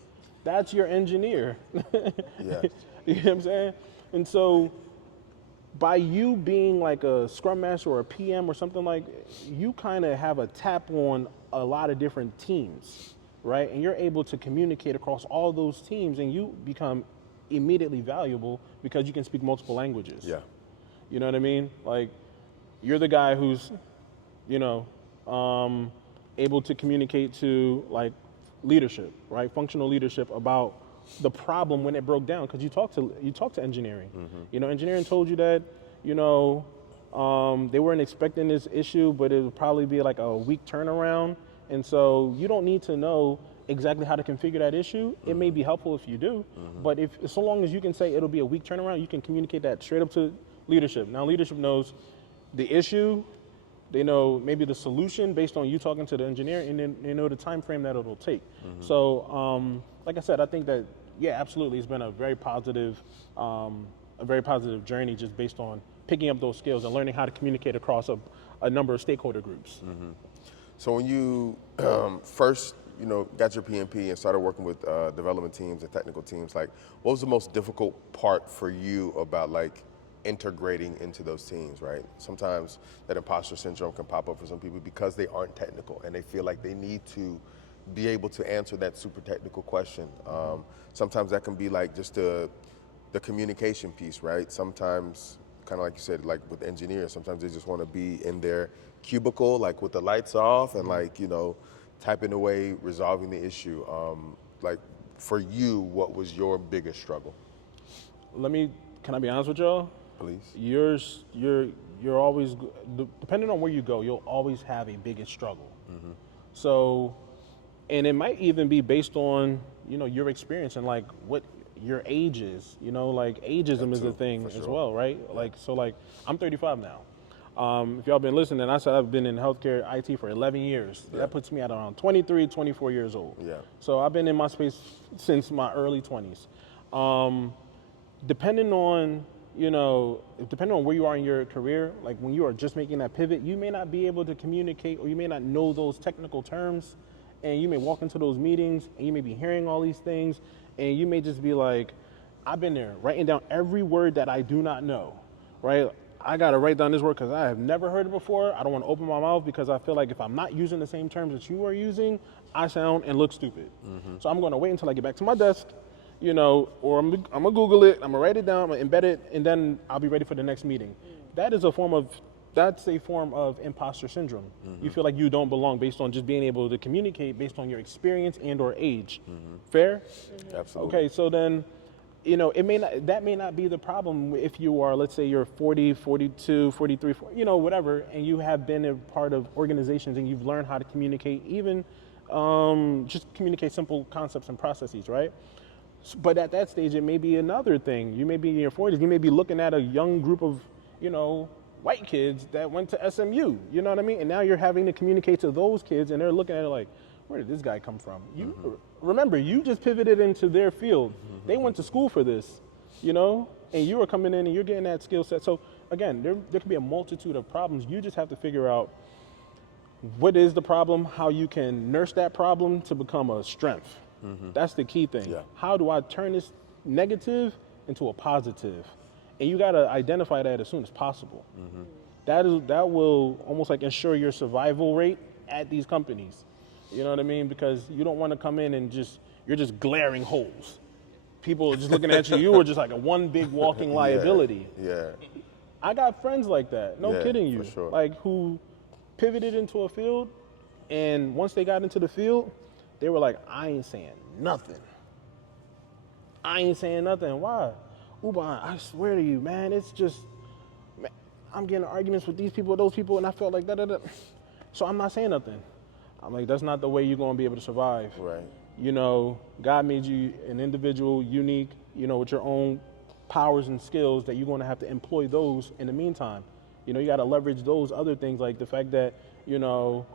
That's your engineer. Yeah. You know what I'm saying? And so by you being like a scrum master or a PM or something like, you kind of have a tap on a lot of different teams, right? And you're able to communicate across all those teams, and you become immediately valuable because you can speak multiple languages. Yeah. You know what I mean? Like, you're the guy who's, you know, able to communicate to like leadership, right? Functional leadership about the problem when it broke down, because you talk to engineering. You know, engineering told you that, you know, they weren't expecting this issue, but it would probably be like a week turnaround. And so you don't need to know exactly how to configure that issue. It may be helpful if you do, but if so long as you can say it'll be a week turnaround, you can communicate that straight up to leadership. Now leadership knows the issue, they know maybe the solution based on you talking to the engineer, and then they know the time frame that it'll take. So like I said, I think that, yeah, absolutely, it's been a very positive journey just based on picking up those skills and learning how to communicate across a number of stakeholder groups. So when you first, you know, got your PMP and started working with development teams and technical teams, like, what was the most difficult part for you about like integrating into those teams, right? Sometimes that imposter syndrome can pop up for some people because they aren't technical and they feel like they need to be able to answer that super technical question. Sometimes that can be like just the communication piece, right? Sometimes, kind of like you said, like with engineers, sometimes they just want to be in their cubicle, like with the lights off and like, you know, typing away, resolving the issue. Like for you, what was your biggest struggle? Can I be honest with y'all? Please. You're always, depending on where you go, you'll always have a biggest struggle. So, and it might even be based on, you know, your experience and like what your age is, you know, like ageism is a thing as well, right? Like, so like, I'm 35 now. If y'all been listening, I said I've been in healthcare IT for 11 years. That puts me at around 23, 24 years old. Yeah. So I've been in my space since my early 20s. Depending on, you know, depending on where you are in your career, like when you are just making that pivot, you may not be able to communicate, or you may not know those technical terms, and you may walk into those meetings and you may be hearing all these things, and you may just be like, I've been there writing down every word that I do not know, right? I gotta write down this word because I have never heard it before. I don't want to open my mouth because I feel like if I'm not using the same terms that you are using, I sound and look stupid. So I'm gonna wait until I get back to my desk, you know, or I'm gonna Google it, I'm gonna write it down, I'm gonna embed it, and then I'll be ready for the next meeting. That's a form of imposter syndrome. You feel like you don't belong based on just being able to communicate based on your experience and or age. Fair? Absolutely. Okay, so then, you know, that may not be the problem if you are, let's say you're 40, 42, 43, 40, you know, whatever, and you have been a part of organizations and you've learned how to communicate, even just communicate simple concepts and processes, right? But at that stage, it may be another thing. You may be in your 40s, you may be looking at a young group of, you know, white kids that went to SMU, you know what I mean? And now you're having to communicate to those kids and they're looking at it like, where did this guy come from? You remember, you just pivoted into their field. They went to school for this, you know, and you are coming in and you're getting that skill set. So again, there could be a multitude of problems. You just have to figure out what is the problem, how you can nurse that problem to become a strength. That's the key thing. Yeah. How do I turn this negative into a positive? And you got to identify that as soon as possible. That will almost like ensure your survival rate at these companies. You know what I mean? Because you don't want to come in and you're just glaring holes. People are just looking at you. You were just like a one big walking liability. Yeah. I got friends like that. No kidding you. For sure. Like who pivoted into a field, and once they got into the field, they were like, I ain't saying nothing. I ain't saying nothing. Why? Ubong, I swear to you, man, it's just, man, I'm getting arguments with these people, those people, and I felt like da-da-da. So I'm not saying nothing. I'm like, that's not the way you're going to be able to survive. Right. You know, God made you an individual, unique, you know, with your own powers and skills that you're going to have to employ those in the meantime. You know, you got to leverage those other things, like the fact that, you know,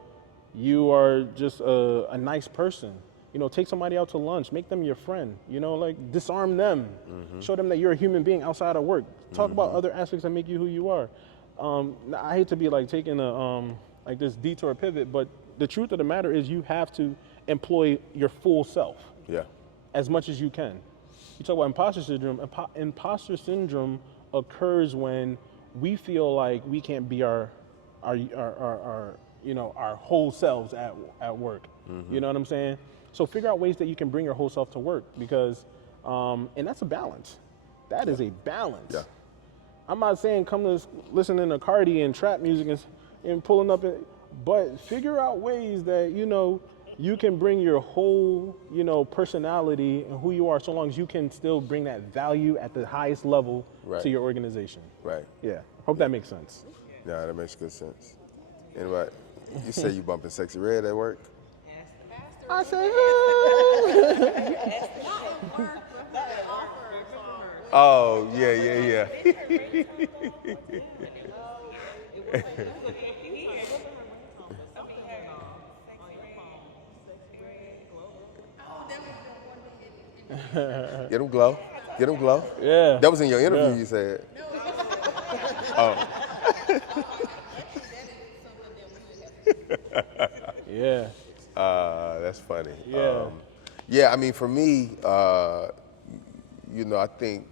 you are just a nice person. take somebody out to lunch, make them your friend, like disarm them, show them that you're a human being outside of work. Talk about other aspects that make you who you are. Now, I hate to be like taking a like this detour pivot, but the truth of the matter is you have to employ your full self as much as you can. You talk about imposter syndrome. Imposter syndrome occurs when we feel like we can't be our whole selves at work. You know what I'm saying? So figure out ways that you can bring your whole self to work, because, and that's a balance. That is a balance. Yeah. I'm not saying come to listening to Cardi and trap music and pulling up, but figure out ways that, you can bring your whole, personality and who you are, so long as you can still bring that value at the highest level to your organization. Right. Yeah. Hope that makes sense. Yeah, that makes good sense. Anyway, you say you bumping Sexy Red at work? I say, oh, yeah. Get him glow. Yeah. That was in your interview, you said. Oh. Yeah. That's funny. Yeah. I mean, for me, I think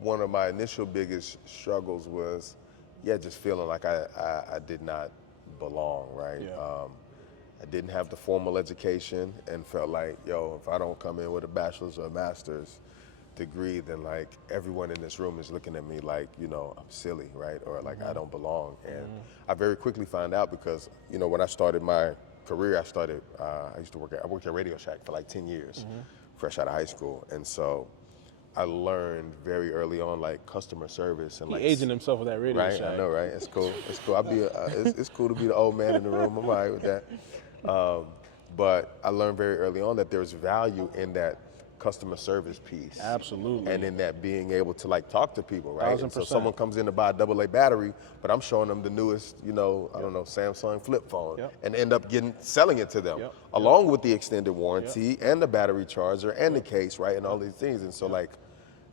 one of my initial biggest struggles was, just feeling like I did not belong, right? Yeah. I didn't have the formal education and felt like, if I don't come in with a bachelor's or a master's degree, then like everyone in this room is looking at me like, I'm silly, right? Or like I don't belong. And I very quickly found out because, when I started my career, I worked at Radio Shack for like 10 years, fresh out of high school. And so I learned very early on like customer service and He aging himself with that Radio right? Shack. I know, right? It's cool. It's cool to be the old man in the room. I'm all right with that. But I learned very early on that there's value in that customer service piece. Absolutely. And in that being able to like talk to people, right? 1000%. And so someone comes in to buy a AA battery, but I'm showing them the newest, I don't know, Samsung flip phone, and end up selling it to them, along with the extended warranty and the battery charger and the case, right? And all these things. And so like,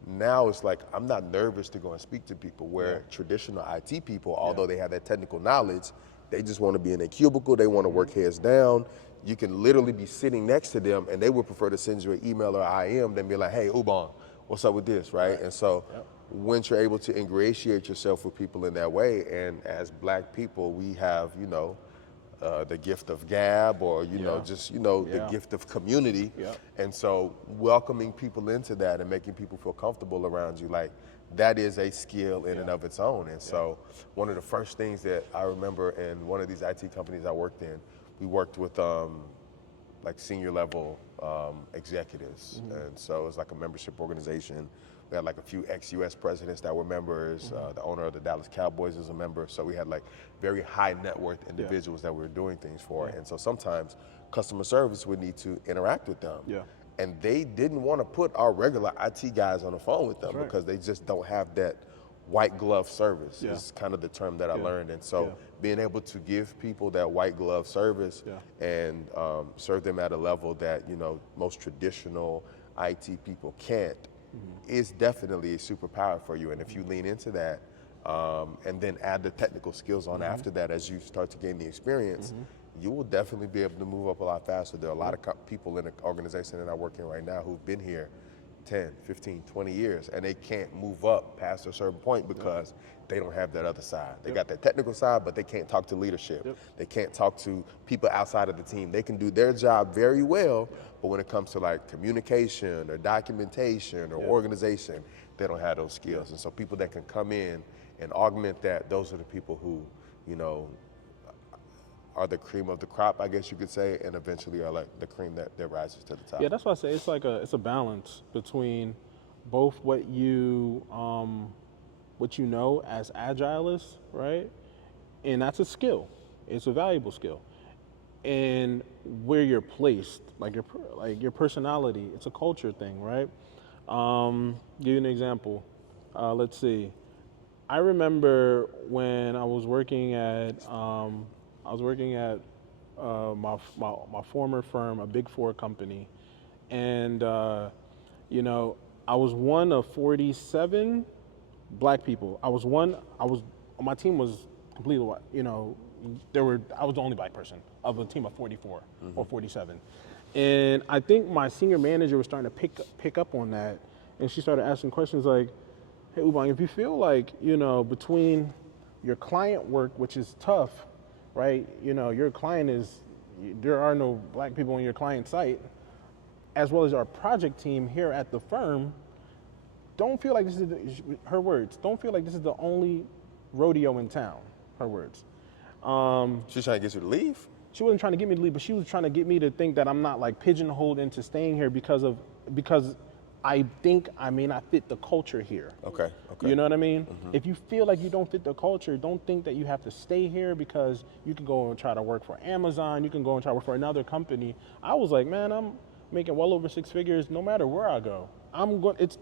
now it's like, I'm not nervous to go and speak to people, where traditional IT people, although they have that technical knowledge, they just want to be in a cubicle, they want to work heads down. You can literally be sitting next to them and they would prefer to send you an email or IM than be like, hey, Ubong, what's up with this, right? And so once you're able to ingratiate yourself with people in that way, and as Black people, we have, the gift of gab, or, the gift of community. And so welcoming people into that and making people feel comfortable around you, like, that is a skill in and of its own. And so one of the first things that I remember in one of these IT companies I worked in, we worked with like senior level executives. And so it was like a membership organization. We had like a few ex-US presidents that were members. The owner of the Dallas Cowboys is a member. So we had like very high net worth individuals that we were doing things for. And so sometimes customer service would need to interact with them. And they didn't want to put our regular IT guys on the phone with them because they just don't have that white glove service is kind of the term that I learned. And so being able to give people that white glove service and serve them at a level that, most traditional IT people can't is definitely a superpower for you. And if you lean into that and then add the technical skills on after that, as you start to gain the experience, you will definitely be able to move up a lot faster. There are a lot of people in the organization that I work in right now who've been here 10, 15, 20 years, and they can't move up past a certain point because they don't have that other side. They got that technical side, but they can't talk to leadership. They can't talk to people outside of the team. They can do their job very well, but when it comes to like communication or documentation or organization, they don't have those skills. And so people that can come in and augment that, those are the people who, are the cream of the crop, I guess you could say, and eventually are like the cream that rises to the top. Yeah, that's why I say it's a balance between both what you know as agilists, right? And that's a skill. It's a valuable skill. And where you're placed, like your personality, it's a culture thing, right? Give you an example. Let's see. I remember when I was working at my former firm, a Big Four company, and you know, I was one of 47 black people. My team was completely white. You know, I was the only black person of a team of 44 or 47. And I think my senior manager was starting to pick up on that, and she started asking questions like, "Hey, Ubong, if you feel like, you know, between your client work, which is tough, right? You know, your client there are no black people on your client site, as well as our project team here at the firm, don't feel like this is her words. Don't feel like this is the only rodeo in town." Her words. She's trying to get you to leave? She wasn't trying to get me to leave, but she was trying to get me to think that I'm not like pigeonholed into staying here because I think I may not fit the culture here. Okay. You know what I mean? If you feel like you don't fit the culture, don't think that you have to stay here because you can go and try to work for Amazon. You can go and try to work for another company. I was like, man, I'm making well over 6 figures no matter where I go.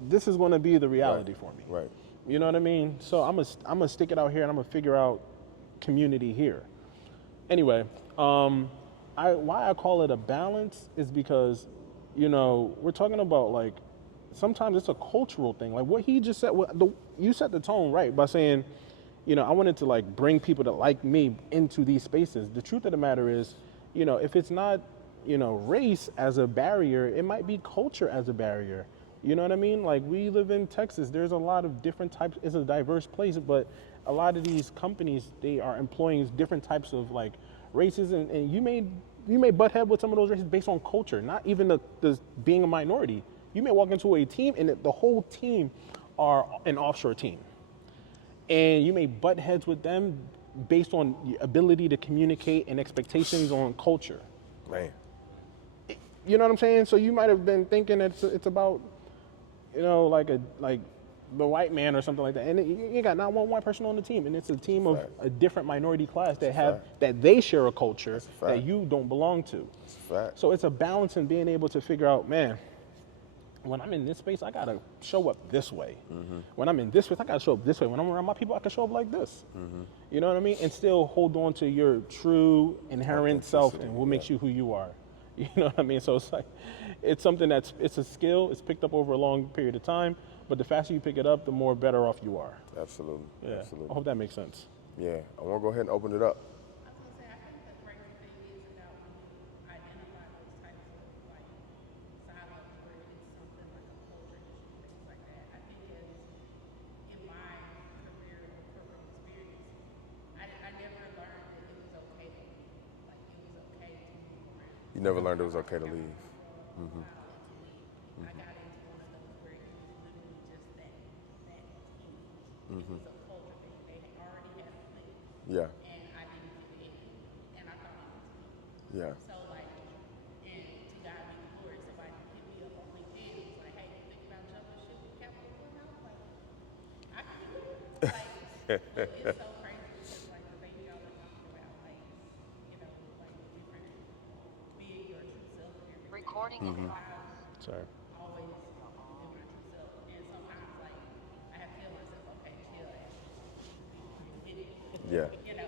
This is going to be the reality for me. Right. You know what I mean? So I'm gonna stick it out here and I'm gonna figure out community here. Anyway, why I call it a balance is because, you know, we're talking about like, sometimes it's a cultural thing. Like what he just said, you set the tone right by saying, you know, I wanted to like bring people that like me into these spaces. The truth of the matter is, you know, if it's not, you know, race as a barrier, it might be culture as a barrier. You know what I mean? Like we live in Texas. There's a lot of different types. It's a diverse place, but a lot of these companies, they are employing different types of like races, and you may butt head with some of those races based on culture, not even the being a minority. You may walk into a team and the whole team are an offshore team, and you may butt heads with them based on your ability to communicate and expectations on culture. Man. You know what I'm saying? So you might have been thinking it's about, you know, like the white man or something like that, and you got not one white person on the team, and it's a team of a different minority class that they share a culture that you don't belong to. So it's a balance in being able to figure out, man, when I'm in this space, I gotta show up this way. When I'm in this space, I gotta show up this way. When I'm around my people, I can show up like this. You know what I mean? And still hold on to your true inherent self and what makes you who you are. You know what I mean? So it's like, it's something it's a skill. It's picked up over a long period of time, but the faster you pick it up, the more better off you are. Absolutely. Yeah. Absolutely. I hope that makes sense. Yeah. I want to go ahead and open it up. I was gonna say, I think the crazy thing is about when you identify those types of like silos where it's something like a culture issue, things like that. I think as in my career or corporate experience, I never learned that it was okay to leave. Like it was okay to move around. You never learned it was okay to leave. I got into one of those where it was literally just that team. It was a culture thing. They had already had a clique. Yeah. And I didn't fit in. And I thought it was me. Yeah. So like, and to God be the glory, somebody hit me up on LinkedIn and was like, hey, you think about jumping ship with Capital One? I was like, I can do it. Like, but it's so crazy because like the things y'all are talking about, like, you know, like different being your true self and everything. Recording Sorry. Always been my true self. And sometimes like I have to tell myself, okay, chill out. You did it. Yeah. You know,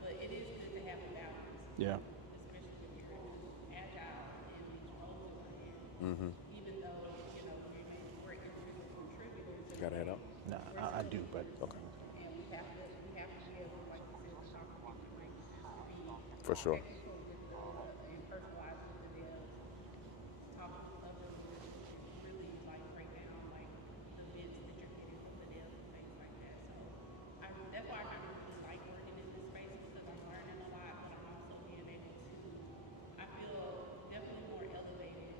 but it is good to have a balance. Yeah. Especially when you're agile in these roles you're in. Even though, you know, we're individual contributors. Got to head up? Nah, I do, but Okay. And we have to be able, like you said, to talk about different languages, to be For sure. technical with and personalized with the devs, talk with other leaders and really like break down like the bits that you're getting from the devs and things like that. So that's why I kind of really like working in this space because I'm learning a lot, but I'm also being able to, I feel definitely more elevated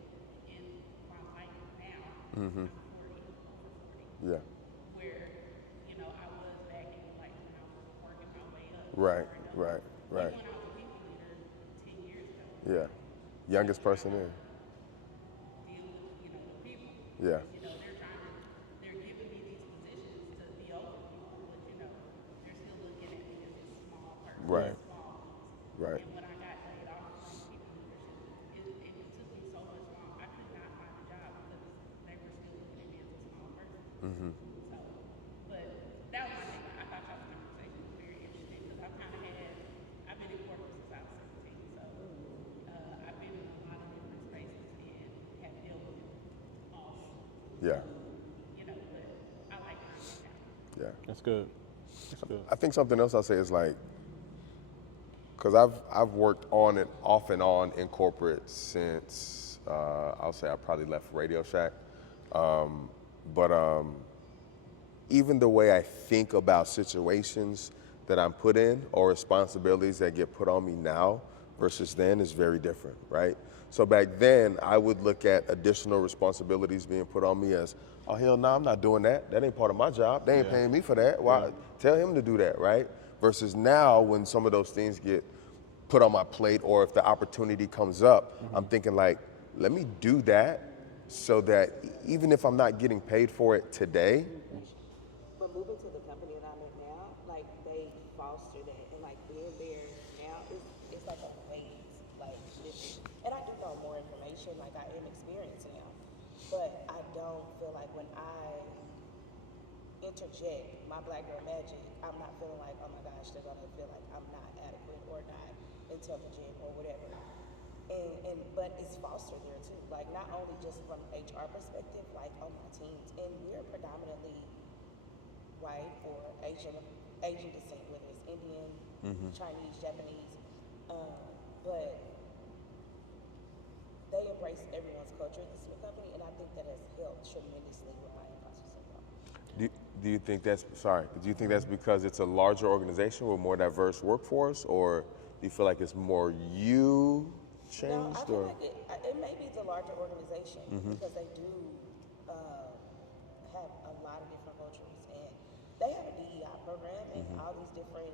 in my life now. I'm 40, over 40. Yeah. Where, you know, I was back in like when I was working my way up. Right. Right. Right. When I was a people leader 10 years ago. Yeah. Youngest person in. Deal with, you know, the people. Yeah. You know, they're giving me these positions to be over people, but you know, they're still looking at me as this small person, Right. small piece. Right. And when I got laid off from people leadership, it took me so much long. I could not find a job because they were still looking at me as a small person. So, but that was my thing. I thought y'all's conversation was very interesting because I've been in corporate since I was 17. So Yeah. You know, but I like mine right now. Yeah. That's good. That's good. I think something else I'll say is like, because I've worked on and off and on in corporate since I'll say I probably left Radio Shack, but even the way I think about situations that I'm put in or responsibilities that get put on me now versus then is very different, right? So back then, I would look at additional responsibilities being put on me as, oh, hell no, I'm not doing that. That ain't part of my job. They ain't paying me for that. Why? Tell him to do that, right? Versus now, when some of those things get put on my plate or if the opportunity comes up, I'm thinking like, let me do that so that even if I'm not getting paid for it today, But moving to the company that I'm in now, like they foster that, and like being there now, it's like a weight, like lifted. And I do know more information, like I am experienced now, but I don't feel like when I interject my black girl magic, I'm not feeling like, oh my gosh, they're gonna feel like I'm not adequate or not intelligent or whatever. And but it's fostered there too, like not only just from HR perspective, like on my teams, and we're predominantly white or Asian descent, whether it's Indian, Chinese, Japanese, but they embrace everyone's culture at this new company, and I think that has helped tremendously with my imposter syndrome. do you think that's because it's a larger organization with more diverse workforce, or do you feel like it's more you changed? No, I feel or like it may be the larger organization because they do have a lot of different cultures, and they have a DEI program and all these different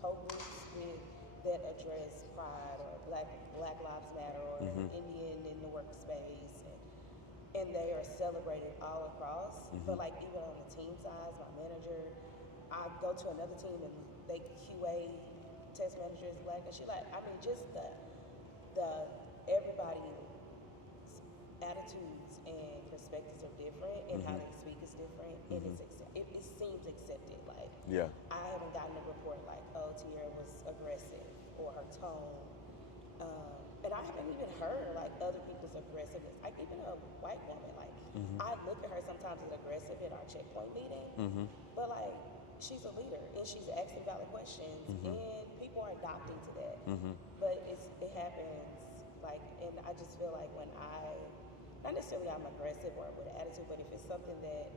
co-groups that address pride or Black Lives Matter or Indian in the workspace, and they are celebrated all across. But like even on the team side, my manager, I go to another team and they QA test manager is black, and she like, I mean, just the everybody's attitudes and perspectives are different, and how they speak is different, and it seems accepted. Like, I haven't gotten a report like, oh, Tierra was aggressive or her tone, and I haven't even heard like other people's aggressiveness. Like even a white woman, like I look at her sometimes as aggressive at our checkpoint meeting, but like she's a leader and she's asking valid questions, and people are adopting to that. But it happens, like, and I just feel like when not necessarily I'm aggressive or with attitude, but if it's something that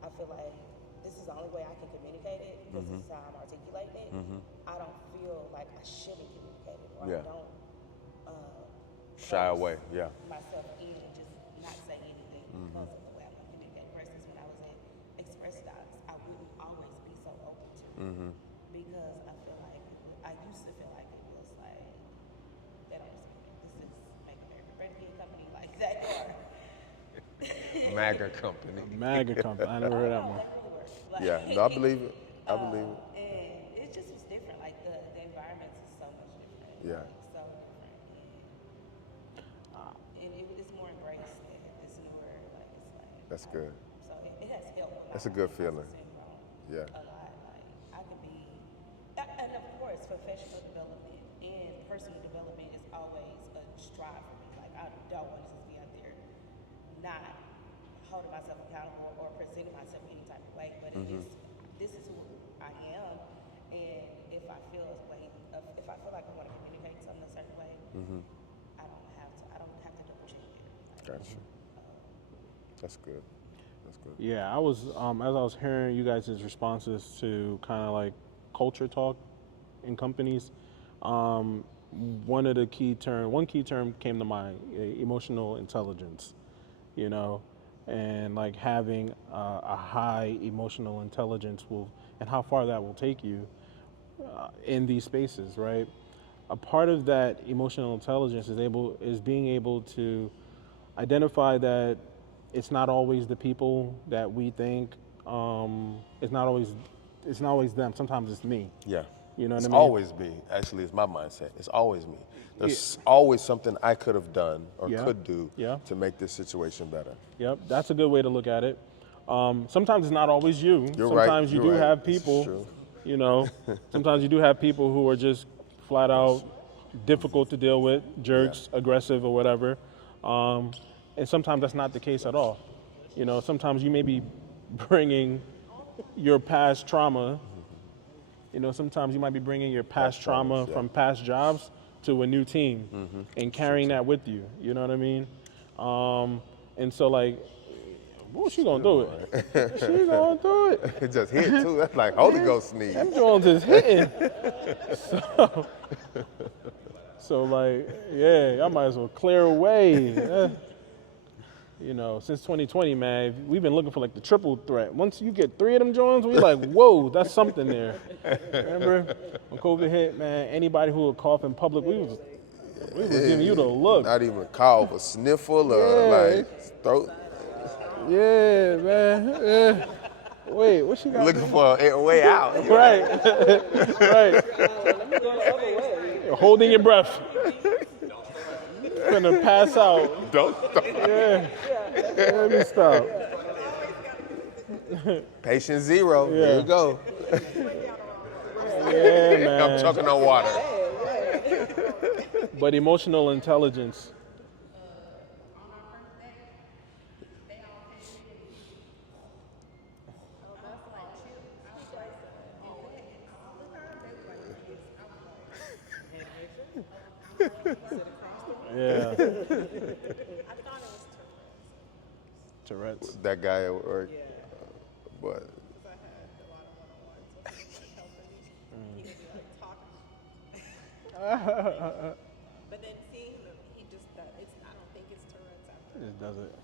I feel like this is the only way I can communicate it because this is how I'm articulating it, I don't feel like I shouldn't communicate it, or I don't shy away. myself in and just not say anything because of the way I communicate. Versus when I was at Express Docs, I wouldn't always be so open to it because I feel like I used to feel like it was like they don't respect me. This is Make America Great Again company, like that. MAGA company. MAGA company. I never heard that one. That really works. Like, No, I believe it. I believe it. And it just was different. Like the environment is so much different. Yeah. Like, so different. And it's more embraced at this newer, like it's like. That's good. So it has helped. That's a good feeling. Yeah. A lot. Like I could be, and of course, professional development and personal development is always a strive for me. Like I don't want to just be out there not holding myself accountable or presenting myself any type of way. But it is, this is who I am, and if I feel if I feel like I want to communicate something a certain way, I don't have to double check it. Like, Gotcha. That's good. That's good. Yeah, I was as I was hearing you guys' responses to kind of like culture talk in companies. One key term came to mind: emotional intelligence. You know, and like having a high emotional intelligence and how far that will take you in these spaces, right? A part of that emotional intelligence is being able to identify that it's not always the people that we think. It's not always them. Sometimes it's me. Yeah. You know what It's I mean? always me. Actually, it's my mindset. It's always me. There's always something I could have done or could do to make this situation better. Yep, that's a good way to look at it. Sometimes it's not always you. You're right. Sometimes you do have This is people, true. you know, sometimes you do have people who are just flat out difficult to deal with, jerks, aggressive or whatever. And sometimes that's not the case at all. You know, sometimes you may be bringing your past trauma. You know, sometimes you might be bringing your past trauma from past jobs to a new team and carrying that with you. You know what I mean? And so, like, well, she gonna do it. She gonna do it. It just hit too. That's like Holy Ghost sneeze. Them Jones is hitting. So like, yeah, I might as well clear away. You know, since 2020, man, we've been looking for like the triple threat. Once you get 3 of them Jones, we like, whoa, that's something there. Remember when COVID hit, man? Anybody who would cough in public, we was giving you the look. Not even cough, a sniffle, or like throat. Yeah, man. Yeah. Wait, what she got? Looking for a way out. Right. Right. Holding your breath. Gonna pass out. Don't stop. Yeah. Let me stop. Patient 0. Yeah. Here we go. Yeah, man. I'm choking on water. But emotional intelligence. Yeah. Tourette's. That guy at work. But But then seeing him, he just, I don't think it's Tourette's after. It just does it.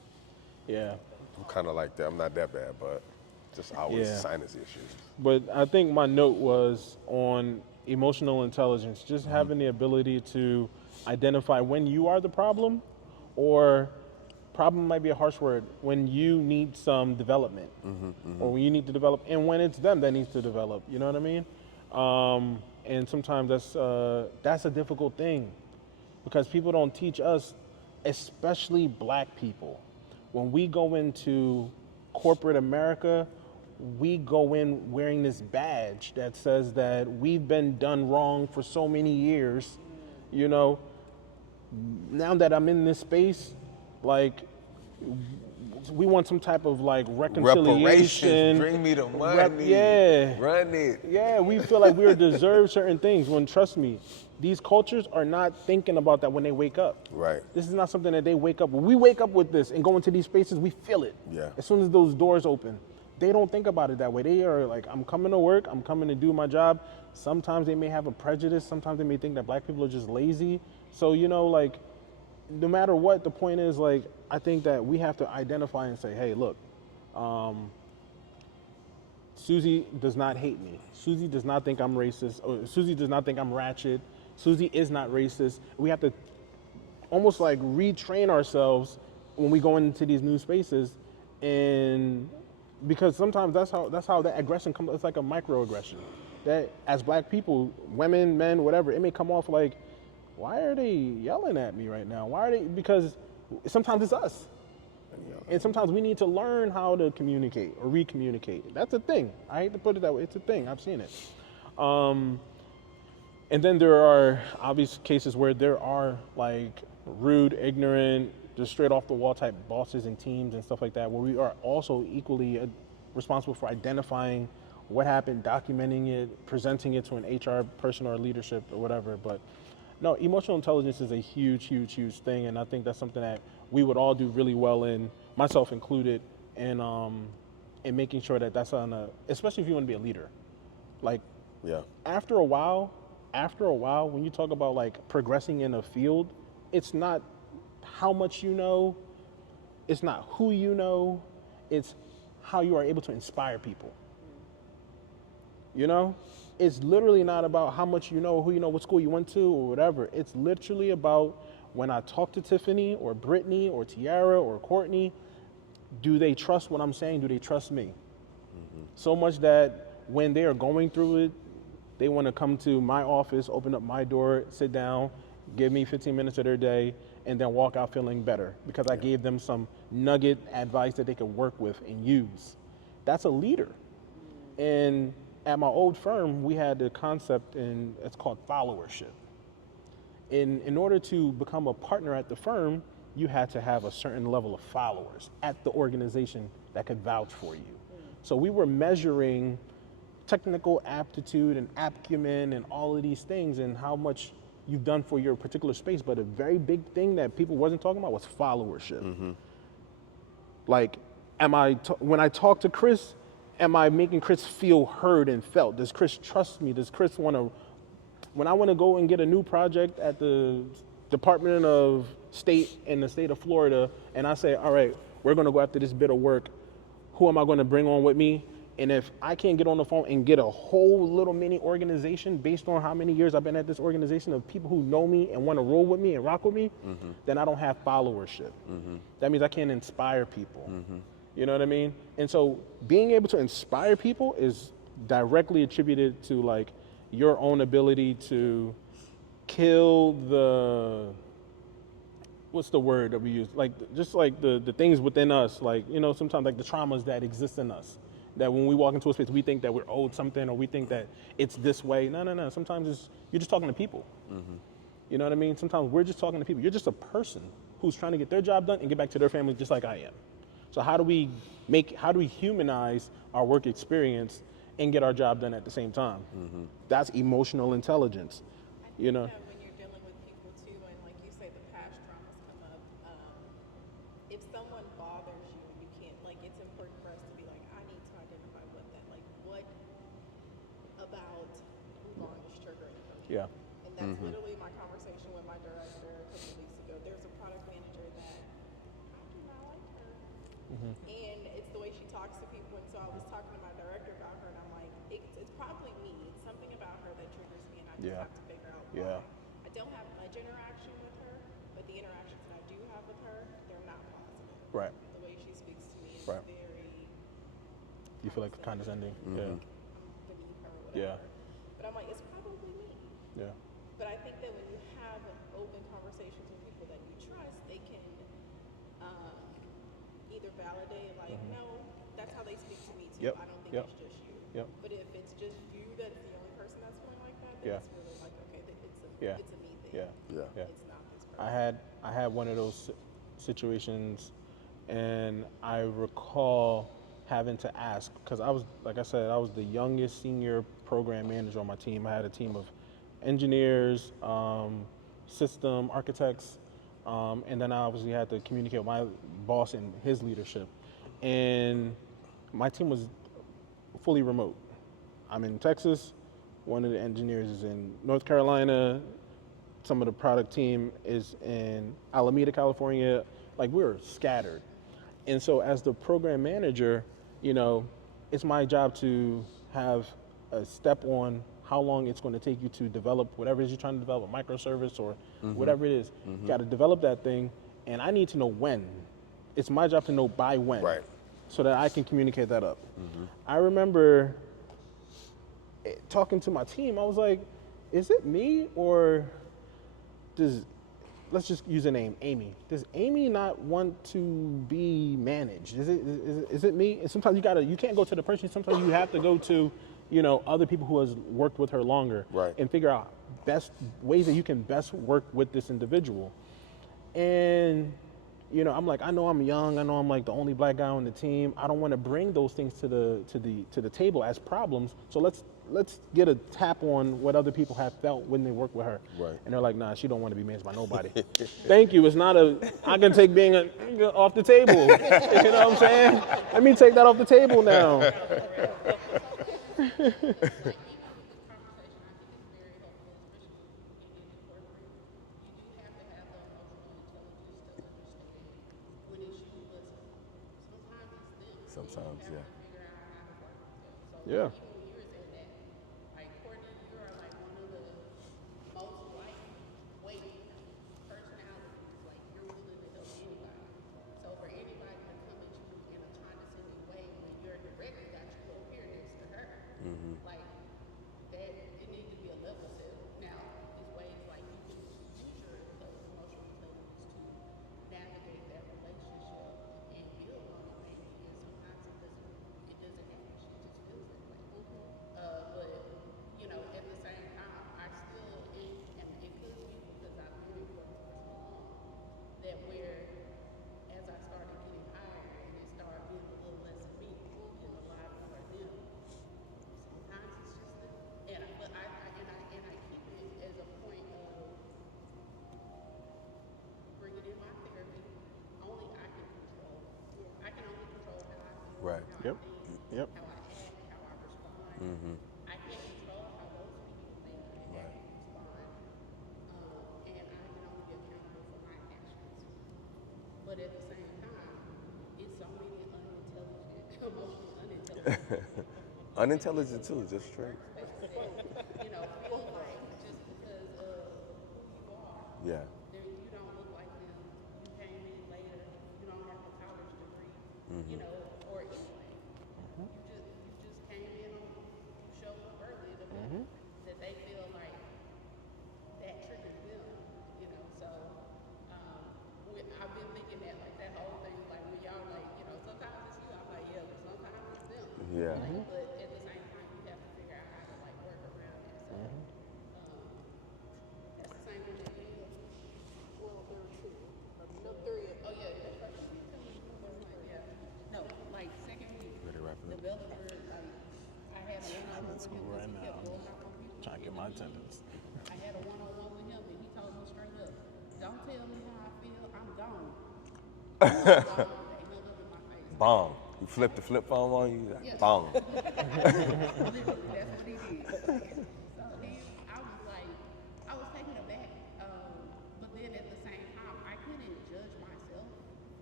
Yeah. I'm kind of like that. I'm not that bad, but just always Yeah. sinus issues. But I think my note was on emotional intelligence, just having the ability to identify when you are the problem, or problem might be a harsh word, when you need some development, or when you need to develop, and when it's them that needs to develop. You know what I mean? And sometimes that's a difficult thing, because people don't teach us, especially black people. When we go into corporate America, we go in wearing this badge that says that we've been done wrong for so many years. You know, now that I'm in this space, like, we want some type of like reconciliation. Reparations. Bring me the money. Yeah. Run it. Yeah, we feel like we deserve certain things, when, trust me, these cultures are not thinking about that when they wake up. Right. This is not something that they wake up. When we wake up with this and go into these spaces, we feel it. Yeah. As soon as those doors open. They don't think about it that way. They are like, I'm coming to work, I'm coming to do my job. Sometimes they may have a prejudice. Sometimes they may think that black people are just lazy. So, you know, like, no matter what, the point is, like, I think that we have to identify and say, hey, look, Susie does not hate me. Susie does not think I'm racist. Or Susie does not think I'm ratchet. Susie is not racist. We have to almost like retrain ourselves when we go into these new spaces, and because sometimes that's how that aggression comes. It's like a microaggression that, as black people, women, men, whatever, it may come off like, why are they yelling at me right now? Why are they? Because sometimes it's us. And sometimes we need to learn how to communicate or re-communicate. That's a thing. I hate to put it that way. It's a thing. I've seen it. And then there are obvious cases where there are like rude, ignorant, just straight off the wall type bosses and teams and stuff like that, where we are also equally responsible for identifying what happened, documenting it, presenting it to an HR person or leadership or whatever. But no, emotional intelligence is a huge, huge, huge thing. And I think that's something that we would all do really well in, myself included, and making sure that that's on especially if you want to be a leader. Like, Yeah. after a while, when you talk about like progressing in a field, it's not how much you know, it's not who you know, it's how you are able to inspire people. You know? It's literally not about how much you know, who you know, what school you went to or whatever. It's literally about, when I talk to Tiffany or Brittany or Tiara or Courtney, do they trust what I'm saying? Do they trust me? So much that when they are going through it, they want to come to my office, open up my door, sit down, give me 15 minutes of their day, and then walk out feeling better because I gave them some nugget advice that they could work with and use. That's a leader. And at my old firm, we had the concept, and it's called followership. In order to become a partner at the firm, you had to have a certain level of followers at the organization that could vouch for you. So we were measuring technical aptitude and acumen and all of these things and how much you've done for your particular space. But a very big thing that people wasn't talking about was followership. Like, when I talk to Chris, am I making Chris feel heard and felt? Does Chris trust me? Does Chris want to, when I want to go and get a new project at the Department of State in the state of Florida, and I say, all right, we're going to go after this bit of work, who am I going to bring on with me? And if I can't get on the phone and get a whole little mini organization based on how many years I've been at this organization of people who know me and want to roll with me and rock with me, then I don't have followership. That means I can't inspire people. You know what I mean? And so being able to inspire people is directly attributed to like your own ability to kill the, what's the word that we use? Like, just like the things within us, like, you know, sometimes like the traumas that exist in us. That when we walk into a space, we think that we're owed something or we think that it's this way. No. Sometimes you're just talking to people. You know what I mean? Sometimes we're just talking to people. You're just a person who's trying to get their job done and get back to their family just like I am. So how do we humanize our work experience and get our job done at the same time? That's emotional intelligence, you know? When you're dealing with people too, and like you say, the past traumas come up. If someone bothers you, you can't, like, it's important for us to be like, I need to identify what about Ubong is triggering for me. Yeah. And that's literally my conversation with my director a couple of weeks ago. There's a product manager that I do not like her. And it's the way she talks to people. And so I was talking to my director about her, and I'm like, it's probably me. It's something about her that triggers me, and I just have to figure out why. I don't have much interaction with her, but the interactions that I do have with her, they're not positive. Right. The way she speaks to me is Right. very You feel like condescending? beneath her or whatever. Yeah. But I'm like, it's probably me. Yeah. But I think that when you have open conversations with people that you trust, they can either validate, like, no, that's how they speak to me too. Yep. I don't think Yep. it's just you. Yep. But if it's just you that's the only person that's feeling like that, then Yeah. it's really like, okay, Yeah. it's a me thing. Yeah. It's not this person. I had one of those situations, and I recall having to ask, because I was, like I said, I was the youngest senior program manager on my team. I had a team of engineers, system architects, and then I obviously had to communicate with my boss and his leadership. And my team was fully remote. I'm in Texas. One of the engineers is in North Carolina. Some of the product team is in Alameda, California. Like, we were scattered. And so as the program manager, you know, it's my job to have a step on how long it's going to take you to develop whatever it is you're trying to develop, a microservice or whatever it is. You got to develop that thing, and I need to know when. It's my job to know by when, Right. so that I can communicate that up. I remember talking to my team. I was like, is it me, or let's just use a name, Amy. Does Amy not want to be managed? Is it me? And sometimes you can't go to the person. Sometimes you have to go to, you know, other people who has worked with her longer, Right. and figure out best ways that you can best work with this individual. And, you know, I'm like, I know I'm young. I know I'm like the only black guy on the team. I don't want to bring those things to the table as problems. So let's get a tap on what other people have felt when they work with her. Right. And they're like, nah, she don't want to be managed by nobody. Thank you. It's not I can take being off the table. You know what I'm saying? Let me take that off the table now. Sometimes, yeah. Yeah. Right. Yep. Yep. how I act, how I respond. I can't control how those people may act and respond, and I can only be accountable for my actions. But at the same time, it's so many unintelligent, emotionally unintelligent Unintelligent too, just straight. feel like just because of who you are, Yeah. you don't look like them. You came in later. You don't have a college degree, or anything. You just came in on showed up early that they feel like that triggers them. So I've been thinking that like that whole thing like when y'all like sometimes it's you. I'm like yeah, but sometimes it's them. Yeah. Like, but at the same time, you have to figure out how to like work around it. So that's the same thing that well, there were two. No, three. Oh yeah, that's right. Yeah. No, like second week. Ready to wrap it up? Developer, like I had a one-on-one with him because he kept going off on people. Trying to get my attendance. I had a one-on-one with him and he told me straight up, "Don't tell me how I feel. I'm gone." I'm gone. They hung up in my face. Bong. You flip the flip phone on you. Like, Yeah. bong. Literally, that's what he did. So I was taken aback, but then at the same time, I couldn't judge myself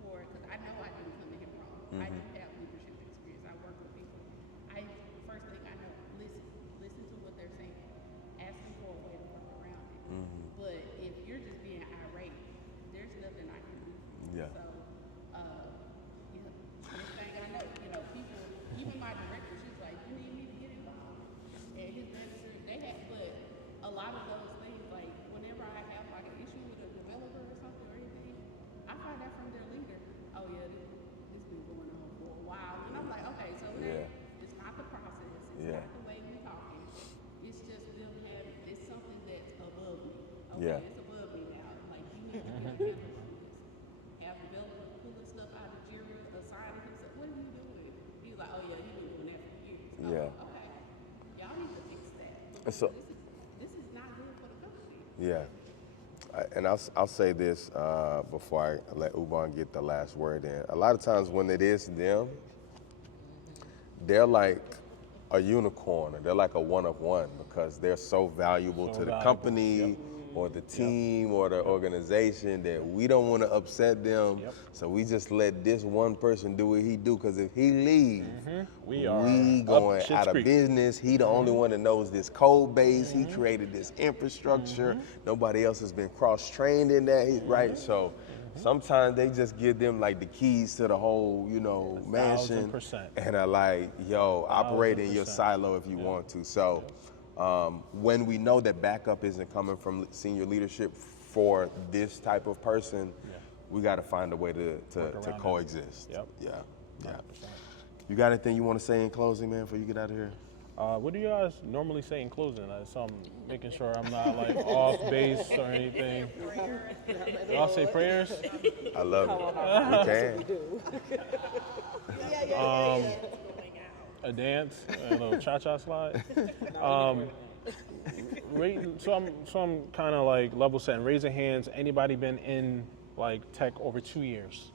for because I know I didn't come to him wrong. I do have leadership experience. I work with people. First thing I know, listen to what they're saying, ask them for a way to work around it. But if you're just being irate, there's nothing I can do for you. Yeah. So, next thing I know, people, even my director, she's like, "You need me to get involved." And his manager, but a lot of those things, like whenever I have like an issue with a developer or something or anything, I find out from their leader. Oh yeah, this been going on for a while, and I'm like, okay, so it's not the process, it's not the way we talking, it's just them having it's something that's above me. Okay, it's above me now. Like you need to be handling this. Have developers pulling stuff out of Jira, assigning himself. What are you doing? He's like, oh yeah, you've been doing that for years. Yeah. Okay. Y'all need to fix that. So- This is not good for the company. Yeah. And I'll say this before I let Ubong get the last word in. A lot of times when it is them, they're like a unicorn or they're like a one of one because they're so valuable to the company or the team or the organization that we don't want to upset them. So we just let this one person do what he do because if he leaves, we going out of business. He the only one that knows this code base. He created this infrastructure. Nobody else has been cross-trained in that, right? So sometimes they just give them like the keys to the whole, mansion 1000%. and are like, yo, operate in your silo if you want to. So when we know that backup isn't coming from senior leadership for this type of person, we got to find a way to coexist. Yep. Yeah. You got anything you want to say in closing, man, before you get out of here? What do you guys normally say in closing? So I'm making sure I'm not like off base or anything. Y'all say prayers? I love it. We can. A dance, a little cha-cha slide. So I'm kind of like level setting. Raising hands. Anybody been in like tech over 2 years?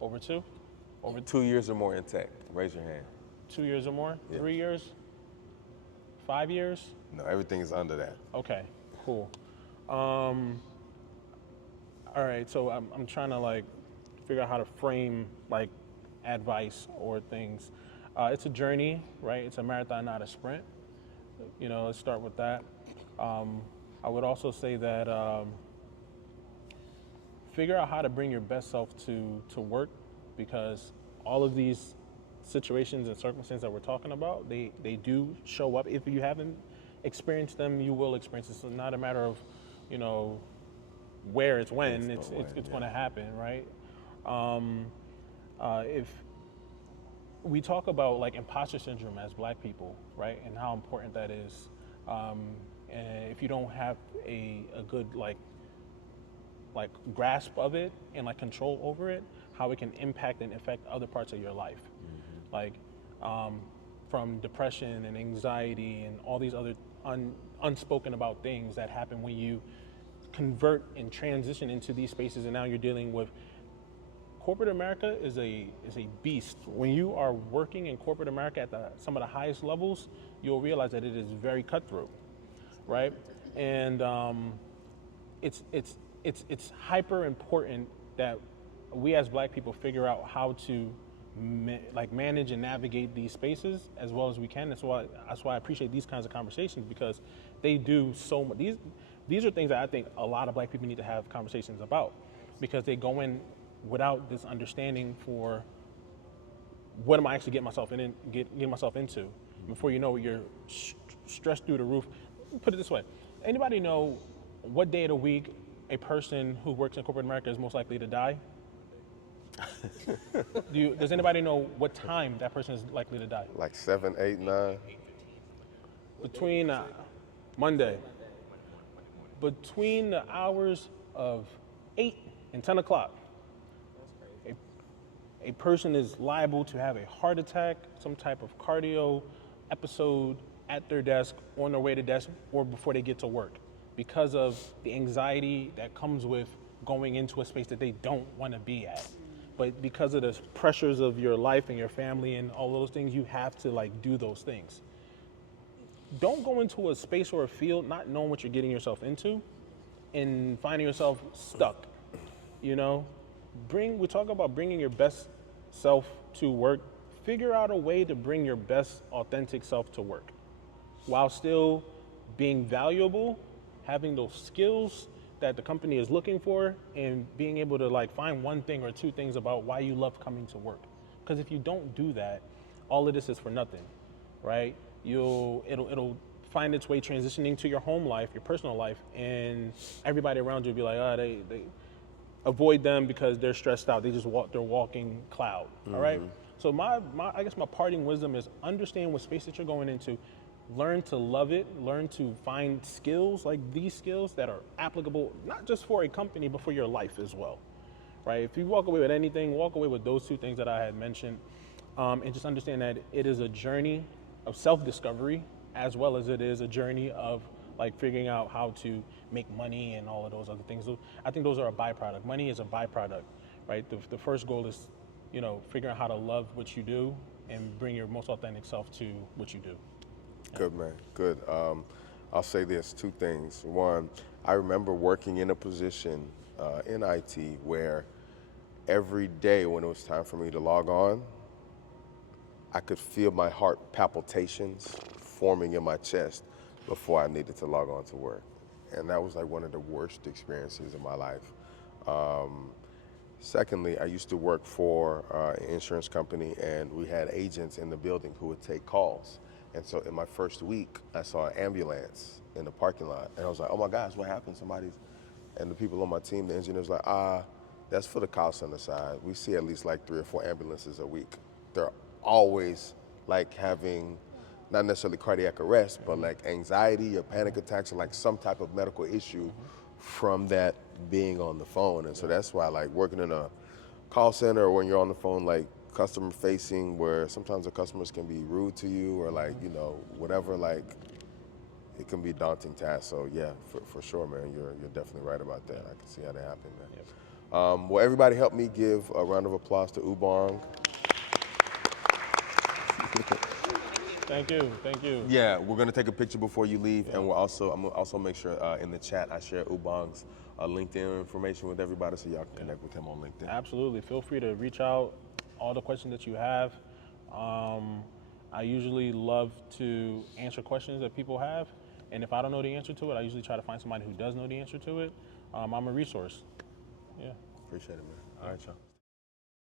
Over two? Over 2 years or more in tech. Raise your hand. 2 years or more? Yeah. 3 years? 5 years? No, everything is under that. Okay, cool. All right, so I'm trying to like figure out how to frame like advice or things. It's a journey, right? It's a marathon, not a sprint. Let's start with that. I would also say that figure out how to bring your best self to work, because all of these situations and circumstances that we're talking about, they do show up. If you haven't experienced them, you will experience it. It's not a matter of, where it's when, it's going to happen, right? If we talk about like imposter syndrome as Black people, right, and how important that is, and if you don't have a good like grasp of it and like control over it, how it can impact and affect other parts of your life, like from depression and anxiety and all these other unspoken about things that happen when you convert and transition into these spaces, and now you're dealing with corporate America is a beast. When you are working in corporate America at some of the highest levels, you'll realize that it is very cutthroat, right? And it's hyper important that we as Black people figure out how to manage and navigate these spaces as well as we can. That's why I appreciate these kinds of conversations, because they do so much. These are things that I think a lot of Black people need to have conversations about, because they go in without this understanding for what am I actually getting myself into. Before you know it, you're stressed through the roof. Put it this way: anybody know what day of the week a person who works in corporate America is most likely to die? Does anybody know what time that person is likely to die? Like 7, 8, 9. Between Monday. Between the hours of 8 and 10 o'clock, a person is liable to have a heart attack, some type of cardio episode at their desk, on their way to desk, or before they get to work, because of the anxiety that comes with going into a space that they don't want to be at. But because of the pressures of your life and your family and all those things, you have to do those things. Don't go into a space or a field not knowing what you're getting yourself into and finding yourself stuck. We talk about bringing your best self to work. Figure out a way to bring your best authentic self to work while still being valuable, having those skills that the company is looking for, and being able to find one thing or two things about why you love coming to work. Because if you don't do that, all of this is for nothing, right? It'll find its way transitioning to your home life, your personal life, and everybody around you will be like, they avoid them because they're stressed out. They're walking cloud. All right. So I guess my parting wisdom is understand what space that you're going into. Learn to love it. Learn to find skills like these skills that are applicable, not just for a company, but for your life as well, right? If you walk away with anything, walk away with those two things that I had mentioned, and just understand that it is a journey of self-discovery, as well as it is a journey of figuring out how to make money and all of those other things. So I think those are a byproduct. Money is a byproduct, right? The first goal is, figuring out how to love what you do and bring your most authentic self to what you do. Good, man. Good. I'll say this, two things. One, I remember working in a position in IT where every day when it was time for me to log on, I could feel my heart palpitations forming in my chest before I needed to log on to work. And that was one of the worst experiences in my life. Secondly, I used to work for an insurance company, and we had agents in the building who would take calls. And so in my first week, I saw an ambulance in the parking lot. And I was like, oh my gosh, what happened? And the people on my team, the engineers, that's for the call center side. We see at least 3 or 4 ambulances a week. They're always having, not necessarily cardiac arrest, but anxiety or panic attacks or some type of medical issue from that being on the phone. And so that's why working in a call center, or when you're on the phone, customer facing, where sometimes the customers can be rude to you or whatever, it can be a daunting task. So yeah, for sure, man, you're definitely right about that. I can see how that happened, man. Yep. Well, everybody help me give a round of applause to Ubong. Thank you. Yeah, we're gonna take a picture before you leave, and I'm gonna also make sure in the chat I share Ubong's LinkedIn information with everybody, so y'all can connect with him on LinkedIn. Absolutely. Feel free to reach out. All the questions that you have. I usually love to answer questions that people have, and if I don't know the answer to it, I usually try to find somebody who does know the answer to it. I'm a resource. Yeah. Appreciate it, man. All right, y'all.